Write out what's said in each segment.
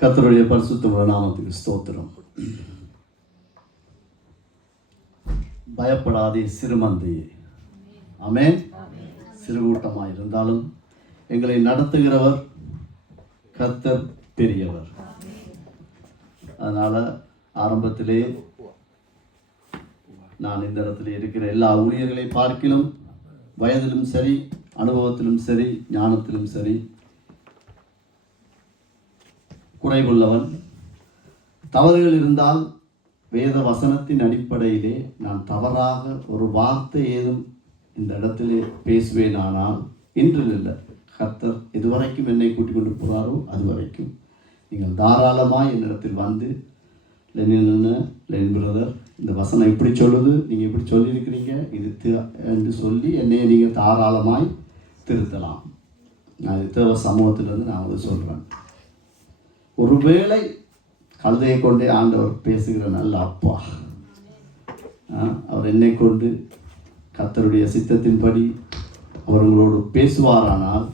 கர்த்தருடைய பரிசுத்தமுள்ள நாமத்துக்கு ஸ்தோத்திரம். பயப்படாதே சிறுமந்தையே. ஆமென். சிறுகூட்டமாக இருந்தாலும் எங்களை நடத்துகிறவர் கர்த்தர் பெரியவர். அதனால் ஆரம்பத்திலே நான் இந்த இடத்துல இருக்கிற எல்லா ஊழியர்களை பார்க்கிலும் வயதிலும் சரி, அனுபவத்திலும் சரி, ஞானத்திலும் சரி குறைவுள்ளவன். தவறுகள் இருந்தால் வேத வசனத்தின் அடிப்படையிலே நான் தவறாக ஒரு வார்த்தை ஏதும் இந்த இடத்திலே பேசுவேன். ஆனால் இன்றில் இல்லை, கர்த்தர் எதுவரைக்கும் என்னை கூட்டிக் கொண்டு போகிறாரோ அதுவரைக்கும் நீங்கள் தாராளமாக என்னிடத்தில் வந்து லென் பிரதர், இந்த வசனம் இப்படி சொல்லுது, நீங்கள் இப்படி சொல்லியிருக்கிறீங்க இது என்று சொல்லி என்னை நீங்கள் தாராளமாய் திருத்தலாம். நான் இது தேவ சமூகத்திலிருந்து நான் வந்து சொல்கிறேன். ஒருவேளை கழுதையை கொண்டே ஆண்டவர் பேசுகிற நல்ல அப்பா, அவர் என்னை கொண்டு கர்த்தருடைய சித்தத்தின்படி அவர்களோடு பேசுவாரானால்,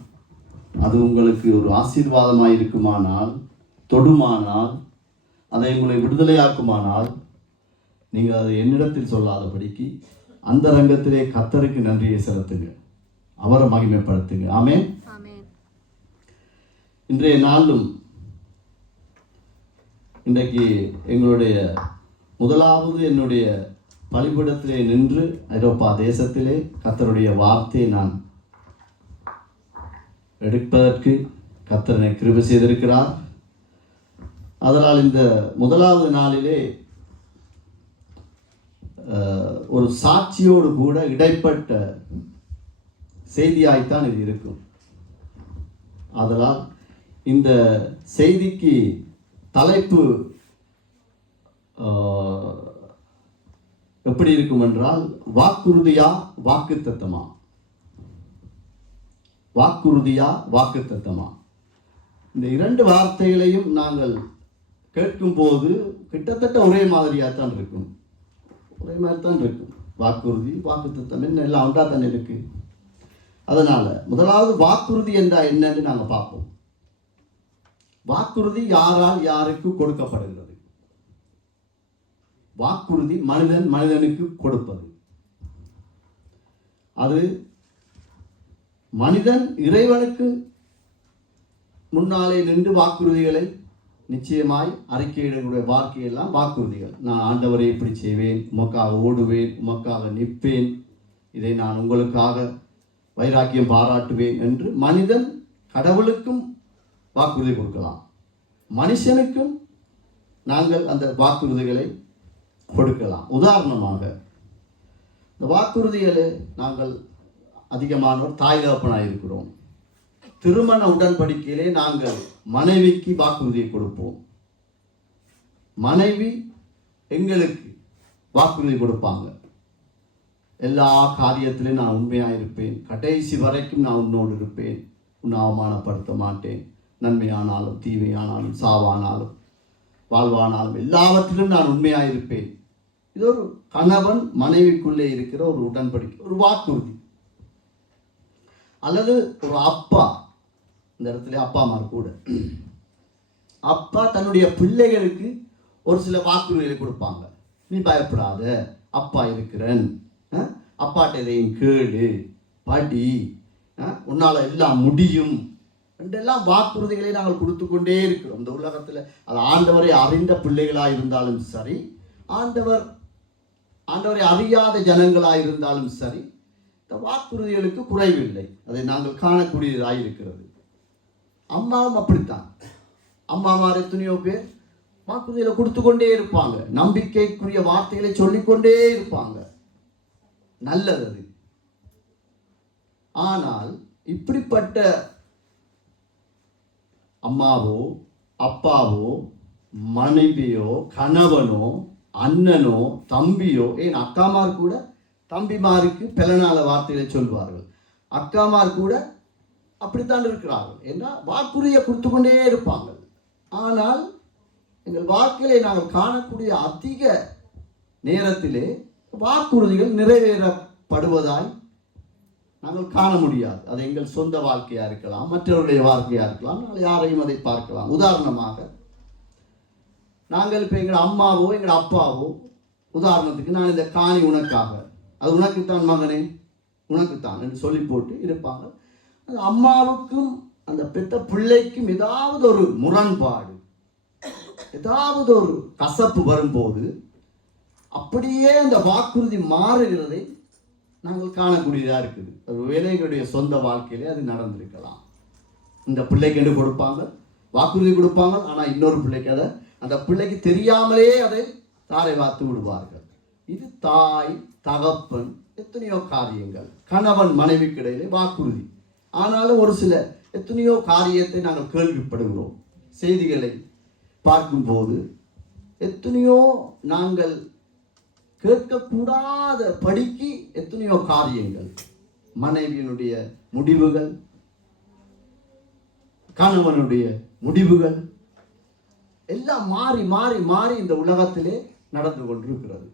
அது உங்களுக்கு ஒரு ஆசீர்வாதமாக இருக்குமானால், தொடுமானால், அதை உங்களை விடுதலையாக்குமானால், நீங்கள் அதை என்னிடத்தில் சொல்லாதபடிக்கு அந்த ரங்கத்திலே கர்த்தருக்கு நன்றியை செலுத்துங்க, அவரை மகிமைப்படுத்துங்க. ஆமென். இன்றைய நாளும் இன்றைக்கு எங்களுடைய முதலாவது என்னுடைய பலிபீடத்திலே நின்று ஐரோப்பா தேசத்திலே கர்த்தருடைய வார்த்தையை நான் எடுப்பதற்கு கர்த்தர் என்னை கிருபை செய்திருக்கிறார். அதனால் இந்த முதலாவது நாளிலே ஒரு சாட்சியோடு கூட இடைப்பட்ட செய்தியாய்த்தான் இது இருக்கும். அதனால் இந்த செய்திக்கு தலைப்பு எப்படி இருக்கும் என்றால், வாக்குறுதியா வாக்குத்தத்தமா, வாக்குறுதியா வாக்குத்தத்தமா. இந்த இரண்டு வார்த்தைகளையும் நாங்கள் கேட்கும் போது கிட்டத்தட்ட ஒரே மாதிரியாக தான் இருக்கும், ஒரே மாதிரி தான் இருக்கும். வாக்குறுதி வாக்குத்தத்தம் என்ன எல்லாம் ஒன்றா தானே இருக்கு. அதனால முதலாவது வாக்குறுதி என்றால் என்னன்னு நாங்கள் பார்ப்போம். வாக்குறுதி யாரால் யாருக்கு கொடுக்கப்படுகிறது? வாக்குறுதி மனிதனுக்கு கொடுப்பது. அது மனிதன் இறைவனுக்கு முன்னாலே நின்று வாக்குறுதிகளை நிச்சயமாய் அறிக்கையிடக்கூடிய வார்த்தையெல்லாம் வாக்குறுதிகள். நான் ஆண்டவரை இப்படி செய்வேன், உமக்காக ஓடுவேன், உமக்காக நிற்பேன், இதை நான் உங்களுக்காக வைராக்கியம் பாராட்டுவேன் என்று மனிதன் கடவுளுக்கும் வாக்குறுதி கொடுக்கலாம். மனுஷனுக்கும் நாங்கள் அந்த வாக்குறுதிகளை கொடுக்கலாம். உதாரணமாக இந்த வாக்குறுதிகளை நாங்கள் அதிகமானோர் தாய் தகப்பனாக இருக்கிறோம். திருமண உடன்படிக்கையிலே நாங்கள் மனைவிக்கு வாக்குறுதியை கொடுப்போம். மனைவி எங்களுக்கு வாக்குறுதி கொடுப்பாங்க. எல்லா காரியத்திலும் நான் உண்மையாக இருப்பேன், கடைசி வரைக்கும் நான் உன்னோடு இருப்பேன், உன்னை அவமானப்படுத்த மாட்டேன், நன்மையானாலும் தீமையானாலும் சாவானாலும் வாழ்வானாலும் எல்லாவற்றிலும் நான் உண்மையாக இருப்பேன். இது ஒரு கணவன் மனைவிக்குள்ளே இருக்கிற ஒரு உடன்படிக்கை, ஒரு வாக்குறுதி. அல்லது ஒரு அப்பா, இந்த இடத்துல அப்பா அம்மா கூட அப்பா தன்னுடைய பிள்ளைகளுக்கு ஒரு சில வாக்குறுதிகளை கொடுப்பாங்க. நீ பயப்படாத, அப்பா இருக்கிறேன், அப்பாட்ட இதையும் கேளு, படி, உன்னால் எல்லாம் முடியும் என்றெல்லாம் வாக்குறுதிகளை நாங்கள் கொடுத்து கொண்டே இருக்கிறோம். இந்த உலகத்தில் அது ஆண்டவரை அறிந்த பிள்ளைகளாக இருந்தாலும் சரி, ஆண்டவரை அறியாத ஜனங்களாக இருந்தாலும் சரி, இந்த வாக்குறுதிகளுக்கு குறைவில்லை. அதை நாங்கள் காணக்கூடியதாக இருக்கிறது. அம்மாவும் அப்படித்தான். அம்மாமார் எத்தனையோ பேர் வாக்குறுதிகளை கொடுத்து கொண்டே இருப்பாங்க, நம்பிக்கைக்குரிய வார்த்தைகளை சொல்லிக்கொண்டே இருப்பாங்க. நல்லது அது. ஆனால் இப்படிப்பட்ட அம்மாவோ அப்பாவோ மனைவியோ கணவனோ அண்ணனோ தம்பியோ, ஏன் அக்காமார் கூட தம்பிமாருக்கு பிறநாள வார்த்தைகளை சொல்வார்கள். அக்காமார் கூட அப்படித்தான் இருக்கிறார்கள். என்றால் வாக்குறுதியை கொடுத்து கொண்டே இருப்பாங்க. ஆனால் எங்கள் வாழ்க்கையிலே நாங்கள் காணக்கூடிய அதிக நேரத்திலே வாக்குறுதிகள் நிறைவேறப்படுவதாய் நாங்கள் காண முடியாது. அது எங்கள் சொந்த வாழ்க்கையாக இருக்கலாம், மற்றவருடைய வாழ்க்கையாக இருக்கலாம், நாங்கள் யாரையும் அதை பார்க்கலாம். உதாரணமாக நாங்கள் இப்போ எங்கள் அம்மாவோ எங்கள் அப்பாவோ உதாரணத்துக்கு நான் இந்த காணி உனக்காக, அது உனக்குத்தான் மகனே, உனக்குத்தான் என்று சொல்லி போட்டு இருப்பாங்க. அந்த அம்மாவுக்கும் அந்த பெத்த பிள்ளைக்கும் ஏதாவது ஒரு முரண்பாடு, ஏதாவது ஒரு கசப்பு வரும்போது அப்படியே அந்த வாக்குறுதி மாறுகிறதை நாங்கள் காணக்கூடியதாக இருக்குது. அது வேலைகளுடைய சொந்த வாழ்க்கையிலே அது நடந்திருக்கலாம். இந்த பிள்ளைக்கு என்று கொடுப்பாங்க, வாக்குறுதி கொடுப்பாங்க, ஆனால் இன்னொரு பிள்ளைக்கு அதை அந்த பிள்ளைக்கு தெரியாமலே அதை தாரை வார்த்து விடுவார்கள். இது தாய் தகப்பன் எத்தனையோ காரியங்கள், கணவன் மனைவிக்கு இடையிலே வாக்குறுதி. ஆனாலும் ஒரு சில எத்தனையோ காரியத்தை நாங்கள் கேள்விப்படுகிறோம். செய்திகளை பார்க்கும்போது எத்தனையோ நாங்கள் கேட்கக்கூடாத படிக்கு எத்தனையோ காரியங்கள், மனைவியினுடைய முடிவுகள், கணவனுடைய முடிவுகள் எல்லாம் மாறி மாறி மாறி இந்த உலகத்திலே நடந்து கொண்டிருக்கிறது.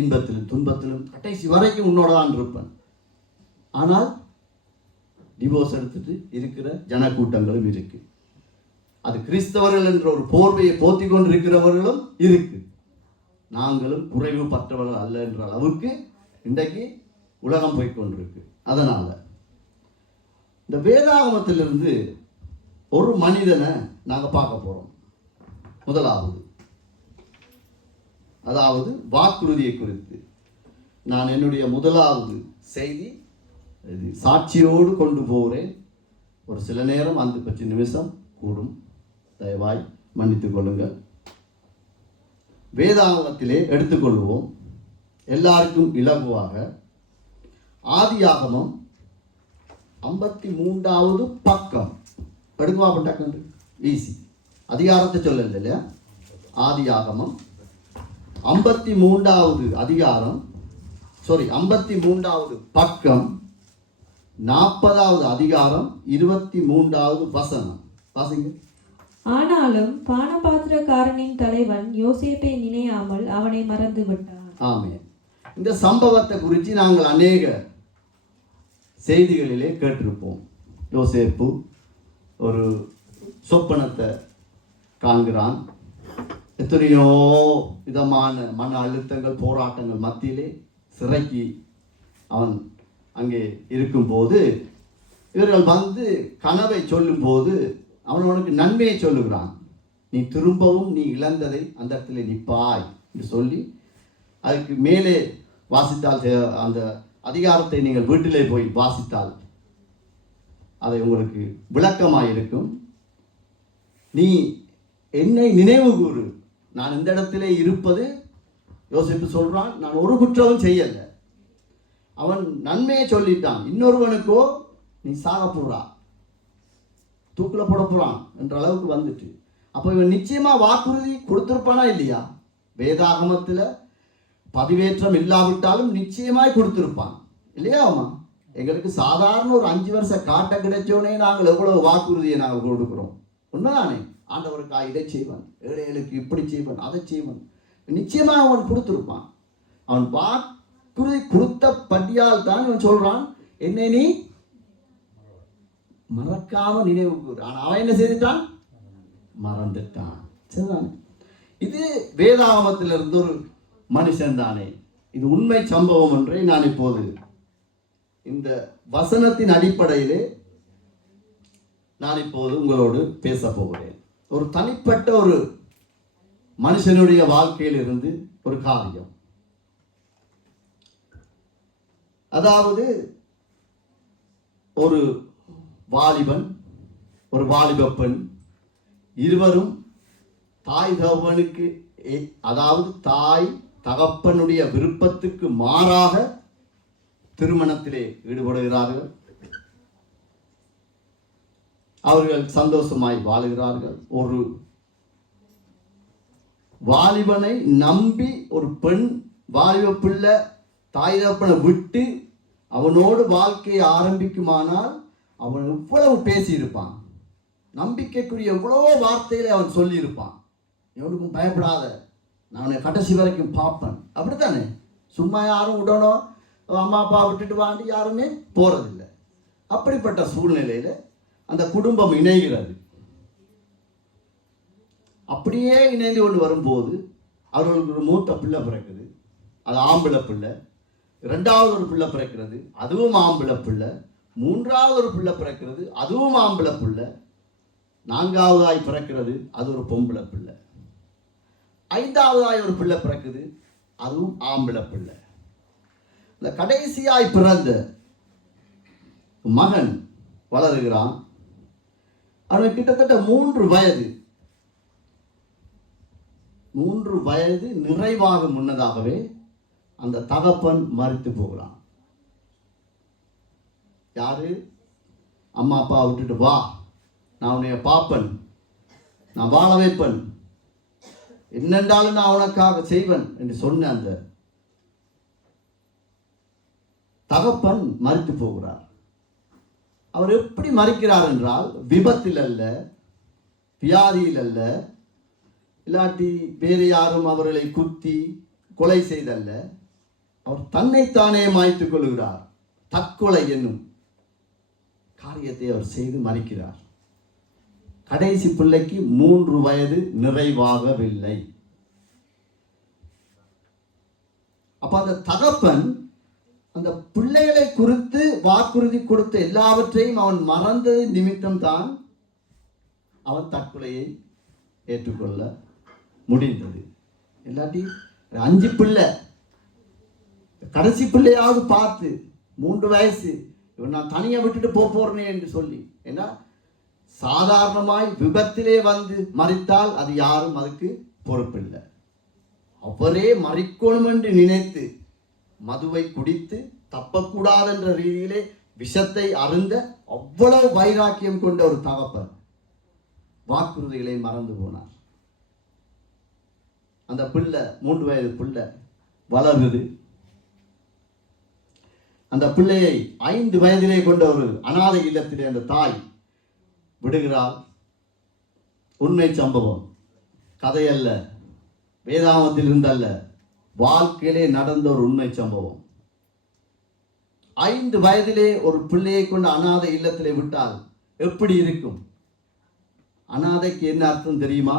இன்பத்திலும் துன்பத்திலும் கடைசி வரைக்கும் உன்னோட தான் இருப்பேன். ஆனால் டிவோர்ஸ் எடுத்துட்டு இருக்கிற ஜனக்கூட்டங்களும் இருக்கு. அது கிறிஸ்தவர்கள் என்ற ஒரு போர்வையை போத்தி கொண்டு இருக்கிறவர்களும் இருக்கு. நாங்களும் குறைவு பற்றவர்கள் அல்ல என்ற அளவுக்கு இன்றைக்கு உலகம் போய்கொண்டிருக்கு. அதனால இந்த வேதாகமத்திலிருந்து ஒரு மனிதனை நாங்கள் பார்க்க போறோம். முதலாவது, அதாவது வாக்குறுதியை குறித்து நான் என்னுடைய முதலாவது செய்தி சாட்சியோடு கொண்டு போகிறேன். ஒரு சில நேரம் 5 நிமிஷம் கூடும், தயவாய் மன்னித்துக் கொள்ளுங்கள். வேதாகமத்திலே எடுத்துக்கொள்வோம், எல்லாருக்கும் இலகுவாக. ஆதியாகமம் 53வது பக்கம் எடுக்குவாப்பட்டாக்க ஈஸி. அதிகாரத்தை சொல்லல இல்லையா? ஆதியாகமம் 53வது அதிகாரம், 53வது பக்கம், 40வது அதிகாரம், 23வது வசனம் வாசிங்க. ஆனாலும் பானபாத்திரக்காரனின் தலைவன் யோசேப்பை நினையாமல் அவனை மறந்து விட்டான். ஆமென். இந்த சம்பவத்தை குறித்து நாங்கள் அநேக செய்திகளிலே கேட்டிருப்போம். யோசேப்பு ஒரு சொப்பனத்தை காண்கிறான். எத்தனையோ விதமான மன அழுத்தங்கள், போராட்டங்கள் மத்தியிலே சிறைக்கு அவன் அங்கே இருக்கும்போது இவர்கள் வந்து கனவை சொல்லும்போது அவனுக்கு நன்மையை சொல்லுகிறான். நீ திரும்பவும் நீ இழந்ததை அந்த இடத்துல நிற்பாய் என்று சொல்லி, அதுக்கு மேலே வாசித்தால் அந்த அதிகாரத்தை நீங்கள் வீட்டிலே போய் வாசித்தால் அதை உங்களுக்கு விளக்கமாக இருக்கும். நீ என்னை நினைவு கூறு, நான் இந்த இடத்திலே இருப்பது, யோசிப்பு சொல்றான், நான் ஒரு குற்றமும் செய்யல. அவன் நன்மையை சொல்லிட்டான். இன்னொருவனுக்கோ நீ சாக போறா, தூக்கில் போட போறான் என்ற அளவுக்கு வந்துட்டு, அப்போ இவன் நிச்சயமா வாக்குறுதி கொடுத்திருப்பானா இல்லையா? வேதாகமத்தில் பதிவேற்றம் இல்லாவிட்டாலும் நிச்சயமாய் கொடுத்திருப்பான் இல்லையா? ஆமா, எங்களுக்கு சாதாரண ஒரு 5 வருஷ காட்ட கிடைச்சோடனே நாங்கள் எவ்வளவு வாக்குறுதியை நாங்கள் கொடுக்கிறோம். உண்மைதானே? ஆண்டவருக்கு இதை செய்வான், ஏழைகளுக்கு இப்படி செய்வான், அதை செய்வான். நிச்சயமாக அவன் கொடுத்திருப்பான். அவன் வாக்குறுதி கொடுத்த படியால் தான் இவன் சொல்றான், என்னை நீ மறக்காம நினைவு கூறு. ஆனா அவன் என்ன செய்துட்டான்? மறந்துட்டான். சரிதானே? இது வேதாகமத்தில் இருந்து ஒரு மனுஷன் தானே. இது உண்மை சம்பவம் ஒன்றை நான் இப்போது இந்த வசனத்தின் அடிப்படையிலே நான் இப்போது உங்களோடு பேச போகிறேன். ஒரு தனிப்பட்ட ஒரு மனுஷனுடைய வாழ்க்கையில் இருந்து ஒரு காரியம். அதாவது ஒரு வாலிபன், ஒரு வாலிப பெண், இருவரும் தாய் தகப்பனுக்கு, அதாவது தாய் தகப்பனுடைய விருப்பத்துக்கு மாறாக திருமணத்திலே ஈடுபடுகிறார்கள். அவர்கள் சந்தோஷமாய் வாழுகிறார்கள். ஒரு வாலிபனை நம்பி ஒரு பெண், வாலிப பிள்ளை தாய் தகப்பனை விட்டு அவனோடு வாழ்க்கையை ஆரம்பிக்குமானால் அவன் எவ்வளவு பேசியிருப்பான், நம்பிக்கைக்குரிய எவ்வளவோ வார்த்தைகளை அவன் சொல்லியிருப்பான். எவனுக்கும் பயப்படாத, நான் கடைசி வரைக்கும் பார்ப்பேன். அப்படித்தானே? சும்மா யாரும் விடணும், அம்மா அப்பா விட்டுட்டு வாண்டி யாருமே போறதில்லை. அப்படிப்பட்ட சூழ்நிலையில அந்த குடும்பம் இணைகிறது. அப்படியே இணைந்து கொண்டு வரும்போது அவர்களுக்கு ஒரு மூத்த பிள்ளை பிறக்குது, அது ஆம்பளை பிள்ளை. இரண்டாவது ஒரு பிள்ளை பிறக்கிறது, அதுவும் ஆம்பளை பிள்ளை. மூன்றாவது ஒரு பிள்ளை பிறக்கிறது, அதுவும் ஆம்பளை பிள்ளை. நான்காவதாய் பிறக்கிறது, அது ஒரு பொம்பளை பிள்ளை. ஐந்தாவதாய் ஒரு பிள்ளை பிறக்குது, அதுவும் ஆம்பளை பிள்ளை. இந்த கடைசியாய் பிறந்த மகன் வளருகிறான். அவனுக்கு கிட்டத்தட்ட 3 வயது. 3 வயது நிறைவாக முன்னதாகவே அந்த தகப்பன் மரித்து போகிறான். யாரு? அம்மா அப்பா விட்டுட்டு வா, நான் உன்னைய பாப்பன், நான் வாழ வைப்பன், என்னென்றாலும் நான் உனக்காக செய்வன் என்று சொன்ன அந்த தகப்பன் மரித்து போகிறார். அவர் எப்படி மரிக்கிறார் என்றால், விபத்தில் அல்ல, வியாதியில் அல்ல, இல்லாட்டி வேறு யாரும் அவர்களை குத்தி கொலை செய்தல்ல. அவர் தன்னைத்தானே மாய்த்துக் கொள்கிறார். தற்கொலை என்னும் காரியத்தை அவர் செய்து மரிக்கிறார். கடைசி பிள்ளைக்கு 3 வயது நிறைவாகவில்லை. அப்ப அந்த தகப்பன் அந்த பிள்ளைகளை குறித்து வாக்குறுதி கொடுத்த எல்லாவற்றையும் அவன் மறந்தது நிமித்தம் தான் அவன் தற்கொலையை ஏற்றுக்கொள்ள முடிந்தது. இல்லாட்டி 5 பிள்ளை, கடைசி பிள்ளையாவது பார்த்து 3 வயசு, இவன் நான் தனியை விட்டுட்டு போறேனே என்று சொல்லி, ஏன்னா சாதாரணமாய் விபத்திலே வந்து மரித்தால் அது யாரும் அதுக்கு பொறுப்பில்லை. அவரே மரிக்கணும் என்று நினைத்து மதுவை குடித்து தப்பக்கூடாது என்ற ரீதியிலே விஷத்தை அருந்த அவ்வளவு வைராக்கியம் கொண்ட ஒரு தகப்பன் வாக்குறுதிகளை மறந்து போனார். அந்த பிள்ளை 3 வயது பிள்ளை வளருது. அந்த பிள்ளையை 5 வயதிலே கொண்ட ஒரு அனாதை இல்லத்திலே அந்த தாய் விடுகிறார். உண்மை சம்பவம், கதையல்ல, வேதாகமத்தில் இருந்தல்ல, வாழ்க்கையிலே நடந்த ஒரு உண்மை சம்பவம். 5 வயதிலே ஒரு பிள்ளையை கொண்டு அனாதை இல்லத்திலே விட்டால் எப்படி இருக்கும்? அனாதைக்கு என்ன அர்த்தம் தெரியுமா?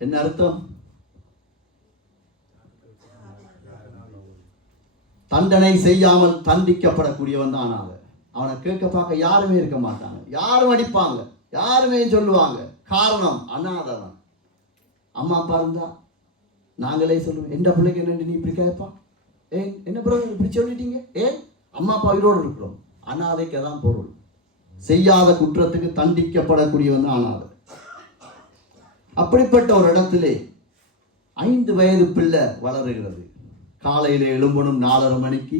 என்ன அர்த்தம்? தண்டனை செய்யாமல் தண்டிக்கப்படக்கூடியவன் தான் அனாதை. அவனை கேட்க பார்க்க யாருமே இருக்க மாட்டாங்க, யாரும் அடிப்பாங்க, யாருமே சொல்லுவாங்க. காரணம், அனாதவன். அம்மா அப்பா இருந்தா நாங்களே சொல்லுவோம், எந்த பிள்ளைக்கு என்ன நீ இப்படி கேட்பா, ஏன் என்ன பிறகு இப்படி சொல்லிட்டீங்க, ஏன் அம்மா அப்பா உயிரோடு இருக்கிறோம். அனாதைக்கு தான் பொருள். செய்யாத குற்றத்துக்கு தண்டிக்கப்படக்கூடியவன் தான் அனாதை. அப்படிப்பட்ட ஒரு இடத்திலே 5 வயது பிள்ளை வளருகிறது. காலையில எழும்பணும் 4:30 மணிக்கு,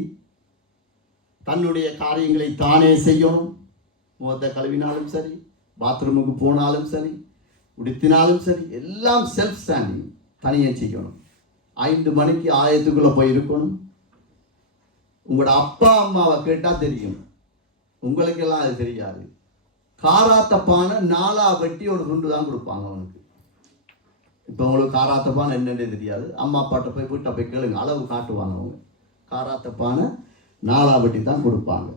தன்னுடைய காரியங்களை தானே செய்யணும். முகத்தை கழுவினாலும் சரி, பாத்ரூமுக்கு போனாலும் சரி, உடுத்தினாலும் சரி, எல்லாம் செல்ஃப் ஸ்டாண்டிங், தனியே செய்யணும். 5 மணிக்கு ஆயத்துக்குள்ள போய் இருக்கணும். உங்களோட அப்பா அம்மாவை கேட்டா தெரியும், உங்களுக்கெல்லாம் அது தெரியாது. காராத்தப்பான 4 வெட்டி ஒரு துண்டு தான் கொடுப்பாங்க அவனுக்கு. இப்போ உங்களுக்கு காராத்தப்பான என்னன்னே தெரியாது. அம்மா அப்பாட்ட போய் வீட்டை போய் கேளுங்க, அளவு காட்டுவாங்க அவங்க. காராத்தப்பான 4 வெட்டி தான் கொடுப்பாங்க.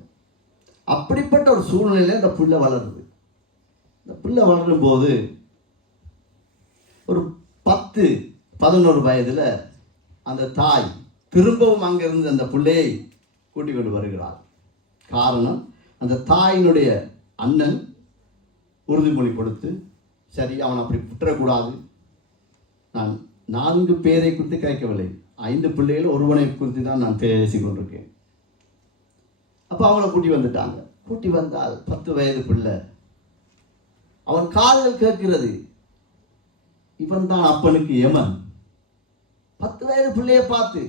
அப்படிப்பட்ட ஒரு சூழ்நிலையில் இந்த பிள்ளை வளருது. இந்த பிள்ளை வளரும் போது ஒரு 10-11 வயதில் அந்த தாய் திரும்பவும் அங்கிருந்து அந்த பிள்ளையை கூட்டிக் கொண்டு வருகிறார். காரணம், அந்த தாயினுடைய அண்ணன் உறுதிமொழி கொடுத்து, சரி அவன் அப்படி விட்டுறக்கூடாது, நான் 4 பேரை குறித்து கேட்கவில்லை, 5 பிள்ளைகள் ஒருவனை குறித்து தான் நான் பேசி கொண்டிருக்கேன். அப்போ அவளை கூட்டி வந்துட்டாங்க. கூட்டி வந்தால் 10 வயது பிள்ளை. அவன் காதுகள் கேட்கிறது, இவன் தான் அப்பனுக்கு யமன். 10 வயது பிள்ளையை பார்த்து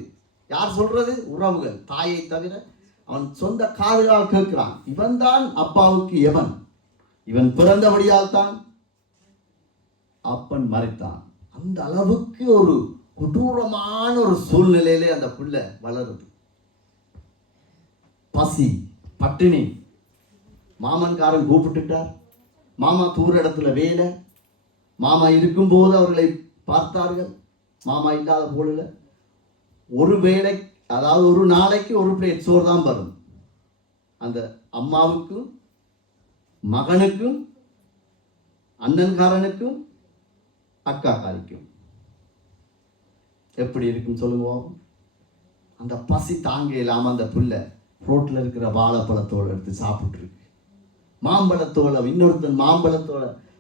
யார் சொல்றது? உறவுகள், தாயை தவிர அவன் சொந்த காதுகளால் கேட்கிறான், இவன் தான் அப்பாவுக்கு யமன், இவன் பிறந்தபடியால் தான் அப்பன் மரித்தான். அந்த அளவுக்கு ஒரு கொடூரமான ஒரு சூழ்நிலையிலே அந்த பிள்ளை வளருது. பசி, பட்டினி, மாமன்காரன் கூப்பிட்டுட்டார், மாமா தூர இடத்துல வேலை, மாமா இருக்கும்போது அவர்களை பார்த்தார்கள், மாமா இல்லாத போல ஒரு வேளை, அதாவது ஒரு நாளைக்கு ஒரு பிளேட் சோறு தான் வரும். அந்த அம்மாவுக்கும் மகனுக்கும் அண்ணன்காரனுக்கும் அக்காக்காரிக்கும் எப்படி இருக்கும் சொல்லுங்க. அந்த பசி தாங்க இல்லாமல் அந்த புல்லை ரோட்டில் இருக்கிற வாழைப்பழத்தோடு எடுத்து சாப்பிட்டுருக்கு. மாம்பழத்தோட இன்னொருத்தன்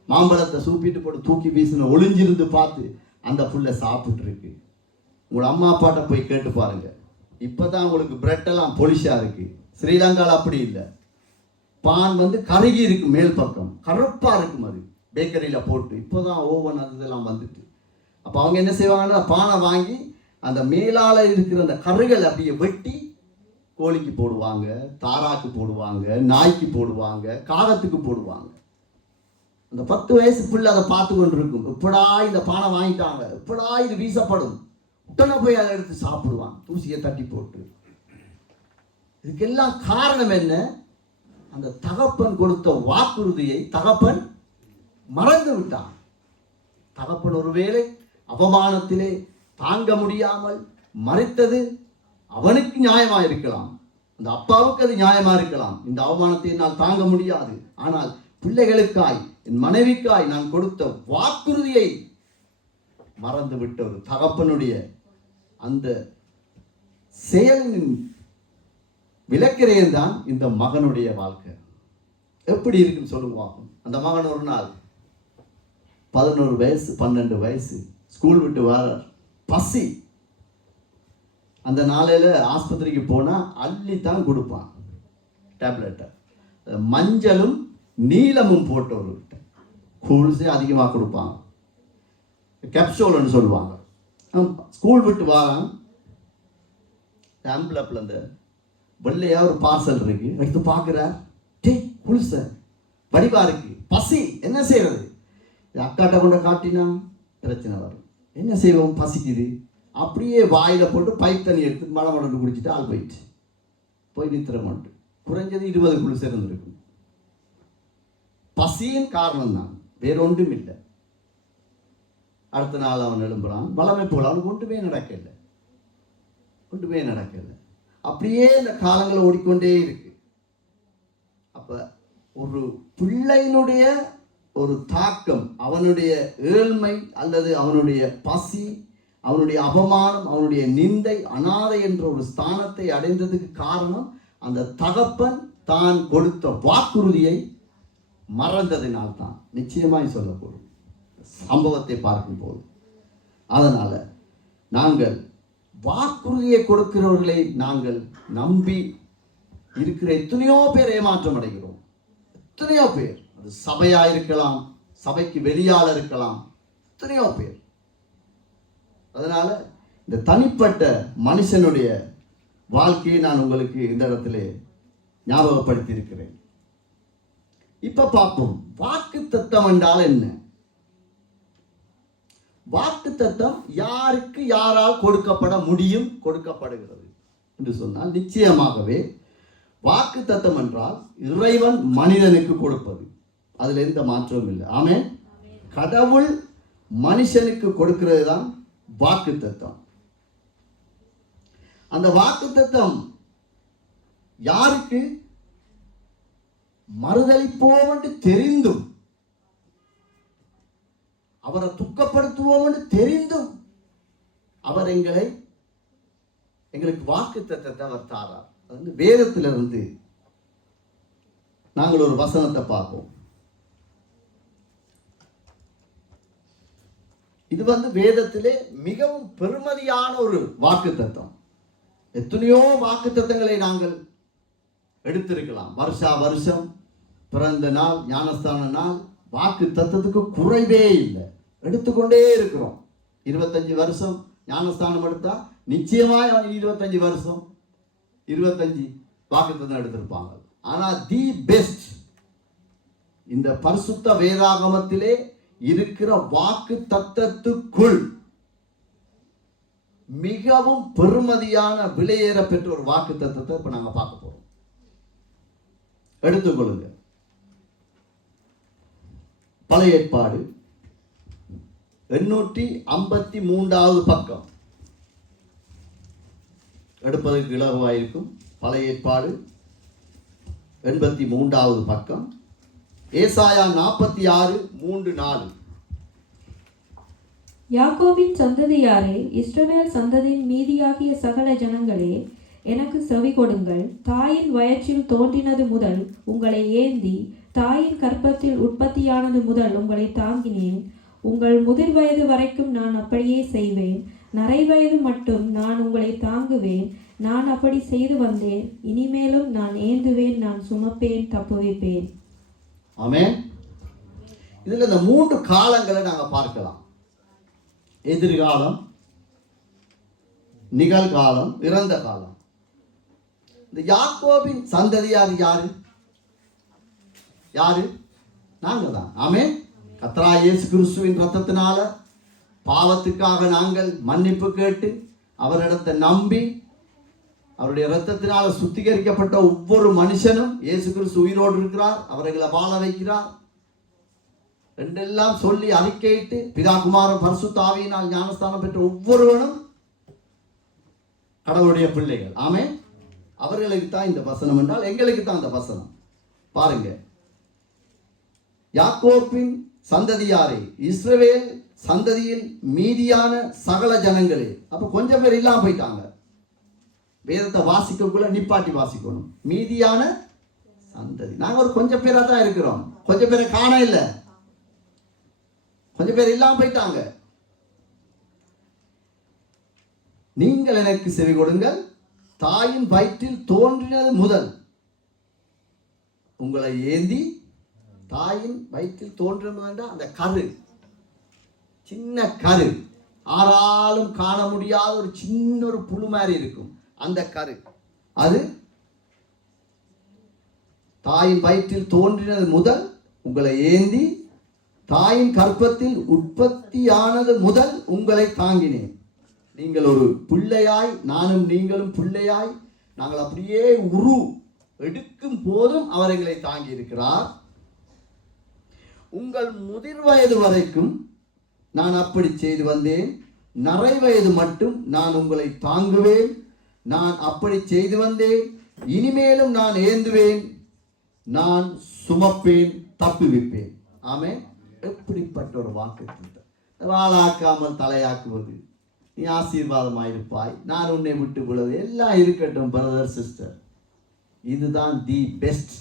மாம்பழத்தை சூப்பிட்டு போட்டு தூக்கி வீசின ஒளிஞ்சிருந்து பார்த்து அந்த புல்லை சாப்பிட்டுருக்கு. உங்களோட அம்மா அப்பாட்ட போய் கேட்டு பாருங்க. இப்போதான் உங்களுக்கு பிரெட்டெல்லாம் பொலிஷாக இருக்கு. ஸ்ரீலங்காவில் அப்படி இல்லை. பான் கருகி இருக்கு, மேல் பக்கம் கருப்பாக இருக்கும். அது பேக்கரியில் போட்டு இப்போதான் ஓவன் அது இதெல்லாம் வந்துட்டு. அப்போ அவங்க என்ன செய்வாங்கன்னா பானை வாங்கி அந்த மேலால் இருக்கிற அந்த கருகளை அப்படியே வெட்டி கோழிக்கு போடுவாங்க, தாராக்கு போடுவாங்க, நாய்க்கு போடுவாங்க, காகத்துக்கு போடுவாங்க. அந்த 10 வயசு பிள்ளை அதை பார்த்து கொண்டு இருக்கும். எப்படா இந்த பானை வாங்கிட்டாங்க, எப்படா இது வீசப்படும், உடனே போய் அதை எடுத்து சாப்பிடுவான், தூசியை தட்டி போட்டு. இதுக்கெல்லாம் காரணம் என்ன? அந்த தகப்பன் கொடுத்த வாக்குறுதியை தகப்பன் மறந்து விட்டான். தகப்பன் ஒருவேளை அவமானத்திலே தாங்க முடியாமல் மறைத்தது அவனுக்கு நியாயமா இருக்கலாம், அந்த அப்பாவுக்கு அது நியாயமா இருக்கலாம். இந்த அவமானத்தை என்னால் தாங்க முடியாது, ஆனால் பிள்ளைகளுக்காய் என் மனைவிக்காய் நான் கொடுத்த வாக்குறுதியை மறந்து விட்ட ஒரு தகப்பனுடைய அந்த செயலின் விளக்கிறேன் தான் இந்த மகனுடைய வாழ்க்கை. எப்படி இருக்குன்னு சொல்லுவாங்க. அந்த மகன் ஒரு நாள் 11 வயசு 12 வயசு ஸ்கூல் விட்டு வர பசி. அந்த நாளையில் ஆஸ்பத்திரிக்கு போனால் அள்ளித்தான் கொடுப்பான் டேப்லெட்டை. மஞ்சளும் நீலமும் போட்ட ஒரு கூல்ஸே அதிகமாக கொடுப்பாங்க, கேப்சூல்னு சொல்லுவாங்க. ஸ்கூல் விட்டு வாரான், ஆம்பிளப்பில் அந்த வெள்ளையா ஒரு பார்சல் இருக்கு, எடுத்து பார்க்குறார். டேய் குளிச வடிவா இருக்கு, பசி, என்ன செய்யறது? அக்காட்ட கொண்ட காட்டினா பிரச்சனை வரும். என்ன செய்வோம், பசிக்குது. அப்படியே வாயில போட்டு பைப் தண்ணி எடுத்து மழை குடிச்சிட்டு ஆள் போயிடுச்சு. போய் நித்திர மாட்டு குறைஞ்சது 20 குளிசை இருந்திருக்கும். பசியின் காரணம் தான், வேற ஒன்றும் இல்லை. அடுத்த நாள் அவன் எழும்புறான், வளமை போல அவனுக்கு ஒன்றுமே நடக்கல. அப்படியே இந்த காலங்களை ஓடிக்கொண்டே இருக்கு. அப்ப ஒரு பிள்ளையினுடைய ஒரு தாக்கம், அவனுடைய ஏழ்மை அல்லது அவனுடைய பசி, அவனுடைய அவமானம், அவனுடைய நிந்தை, அனாதை என்ற ஒரு ஸ்தானத்தை அடைந்ததுக்கு காரணம் அந்த தகப்பன் தான் கொடுத்த வாக்குறுதியை மறந்ததினால் தான். நிச்சயமாய் சொல்லப்படும் சம்பவத்தை பார்க்கும் போது. அதனால நாங்கள் வாக்குறுதியை கொடுக்கிறவர்களை நாங்கள் நம்பி இருக்கிற எத்தனையோ பேர் ஏமாற்றம் அடைகிறோம். எத்தனையோ பேர், அது சபையா இருக்கலாம், சபைக்கு வெளியால் இருக்கலாம், எத்தனையோ பேர். அதனால இந்த தனிப்பட்ட மனுஷனுடைய வாழ்க்கையை நான் உங்களுக்கு இந்த இடத்துல ஞாபகப்படுத்தி இருக்கிறேன். இப்ப பார்ப்போம், வாக்குத்தத்தம் என்றால் என்ன? வாக்குத்தத்தம் யாருக்கு யாரால் கொடுக்கப்பட முடியும், கொடுக்கப்படுகிறது என்று சொன்னால் நிச்சயமாகவே வாக்குத்தத்தம் என்றால் இறைவன் மனிதனுக்கு கொடுப்பது, அதுல எந்த மாற்றமும் இல்லை. ஆமென். கடவுள் மனுஷனுக்கு கொடுக்கிறது தான் வாக்குத்தத்தம். அந்த வாக்குத்தத்தம் யாருக்கு? மறுதலிப்போம் என்று தெரிந்தும், அவரை துக்கப்படுத்துவோம் என்று தெரிந்தும் அவர் எங்களுக்கு வாக்குத்தத்தத்தை அவர் தாரார். அது வேதத்திலிருந்து நாங்கள் ஒரு வசனத்தை பார்ப்போம். இது வேதத்திலே மிகவும் பெருமதியான ஒரு வாக்குத்தத்தம். எத்தனையோ வாக்குத்தத்தங்களை நாங்கள் எடுத்திருக்கலாம். வருஷா வருஷம் பிறந்த நாள், ஞானஸ்தான நாள், வாக்குத்தத்தத்துக்கு குறைவே இல்லை, எடுத்துக்கொண்டே இருக்கிறோம். 25 வருஷம் ஞானஸ்தானம் எடுத்தா நிச்சயமாய் 25 வருஷம் 25 வாக்குத்தத்தம் எடுத்திருப்பாங்க. ஆனா தி பெஸ்ட், இந்த பரிசுத்த வேதாகமத்திலே இருக்கிற வாக்கு தத்தத்துக்குள் மிகவும் பெருமதியான விலையேற பெற்ற ஒரு வாக்கு தத்தத்தை இப்ப நாங்க பார்க்க போறோம். எடுத்துக்கொள்ளுங்க. பழைய ஏற்பாடு 853வது பக்கம் எடுப்பதற்கு இலகுவாயிருக்கும். பழைய ஏற்பாடு 83வது பக்கம் ஏசாயா 46:3-4. யாக்கோபின் சந்ததியாரே, இஸ்ரவேல் சந்ததியின் மீதியாகிய சகல ஜனங்களே, எனக்கு செவி கொடுங்கள். தாயின் வயிற்றில் தோன்றினது முதல் உங்களை ஏந்தி, தாயின் கர்ப்பத்தில் உற்பத்தியானது முதல் உங்களை தாங்கினேன். உங்கள் முதிர் வயது வரைக்கும் நான் அப்படியே செய்வேன். நரை வயது மட்டும் நான் உங்களை தாங்குவேன். நான் அப்படி செய்து வந்தேன். இனிமேலும் நான் ஏந்துவேன், நான் சுமப்பேன், தப்புவிப்பேன். ஆமென். இதுல இந்த 3 காலங்களை நாங்க பார்க்கலாம். எதிர்காலம், நிகழ்காலம், இறந்த காலம். இந்த யாக்கோபின் சந்ததியார் யாரு? யாரு? நாங்க தான். ஆமென். கர்த்தராகிய இயேசு கிறிஸ்துவின் இரத்தத்தினால பாவத்துக்காக நாங்கள் மன்னிப்பு கேட்டு அவரிடத்தை நம்பி அவருடைய இரத்தத்தினால சுத்திகரிக்கப்பட்ட ஒவ்வொரு மனுஷனும் இயேசு கிறிஸ்து உயிரோடு இருக்கிறார், அவர்களை வாழ வைக்கிறார் என்றெல்லாம் சொல்லி அறிக்கையிட்டு பிதா குமாரன் பரிசுத்த ஆவியினால் ஞானஸ்தானம் பெற்ற ஒவ்வொருவனும் கடவுளுடைய பிள்ளைகள். ஆமென். அவர்களுக்கு தான் இந்த வசனம் என்றால் எங்களுக்கு தான் இந்த வசனம். பாருங்க, யாக்கோபின் சந்ததியாரே, இஸ்ரவேல் சந்ததியில் மீதியான சகல ஜனங்களே. அப்ப கொஞ்சம் பேர் இல்லாம போயிட்டாங்க. வேதத்தை வாசிக்கக்குள்ள நிப்பாட்டி வாசிக்கணும். மீதியான சந்ததி. நாங்க ஒரு கொஞ்சம் பேரா தான் இருக்கிறோம். கொஞ்சம் பேரை காண இல்லை, கொஞ்சம் பேர் இல்லாம போயிட்டாங்க. நீங்கள் எனக்கு செவி கொடுங்கள். தாயின் வயிற்றில் தோன்றினது முதல் உங்களை ஏந்தி, தாயின் வயிற்றில் தோன்றினது அந்த கரு, சின்ன கரு, ஆறாலும் காண முடியாத ஒரு சின்ன ஒரு புழு மாதிரி இருக்கும். அந்த கரு, அது தாயின் வயிற்றில் தோன்றினது முதல் உங்களை ஏந்தி, தாயின் கர்ப்பத்தில் உற்பத்தியானது முதல் உங்களை தாங்கினேன். நீங்கள் ஒரு பிள்ளையாய், நானும் நீங்களும் பிள்ளையாய், நாங்கள் அப்படியே உரு எடுக்கும் போதும் அவர் எங்களை தாங்கி இருக்கிறார். உங்கள் முதிர் வயது வரைக்கும் நான் அப்படி செய்து வந்தேன். நரை வயது மட்டும் நான் உங்களை தாங்குவேன். நான் அப்படி செய்து வந்தேன். இனிமேலும் நான் ஏந்துவேன், நான் சுமப்பேன், தப்புவிப்பேன். ஆமென். எப்படிப்பட்ட ஒரு வாக்கு! வாளாக்காமல் தலையாக்குவது, நீ ஆசீர்வாதமாயிருப்பாய், நான் உன்னை விட்டு விடுவது, எல்லாம் இருக்கட்டும் பிரதர் சிஸ்டர். இதுதான் தி பெஸ்ட்.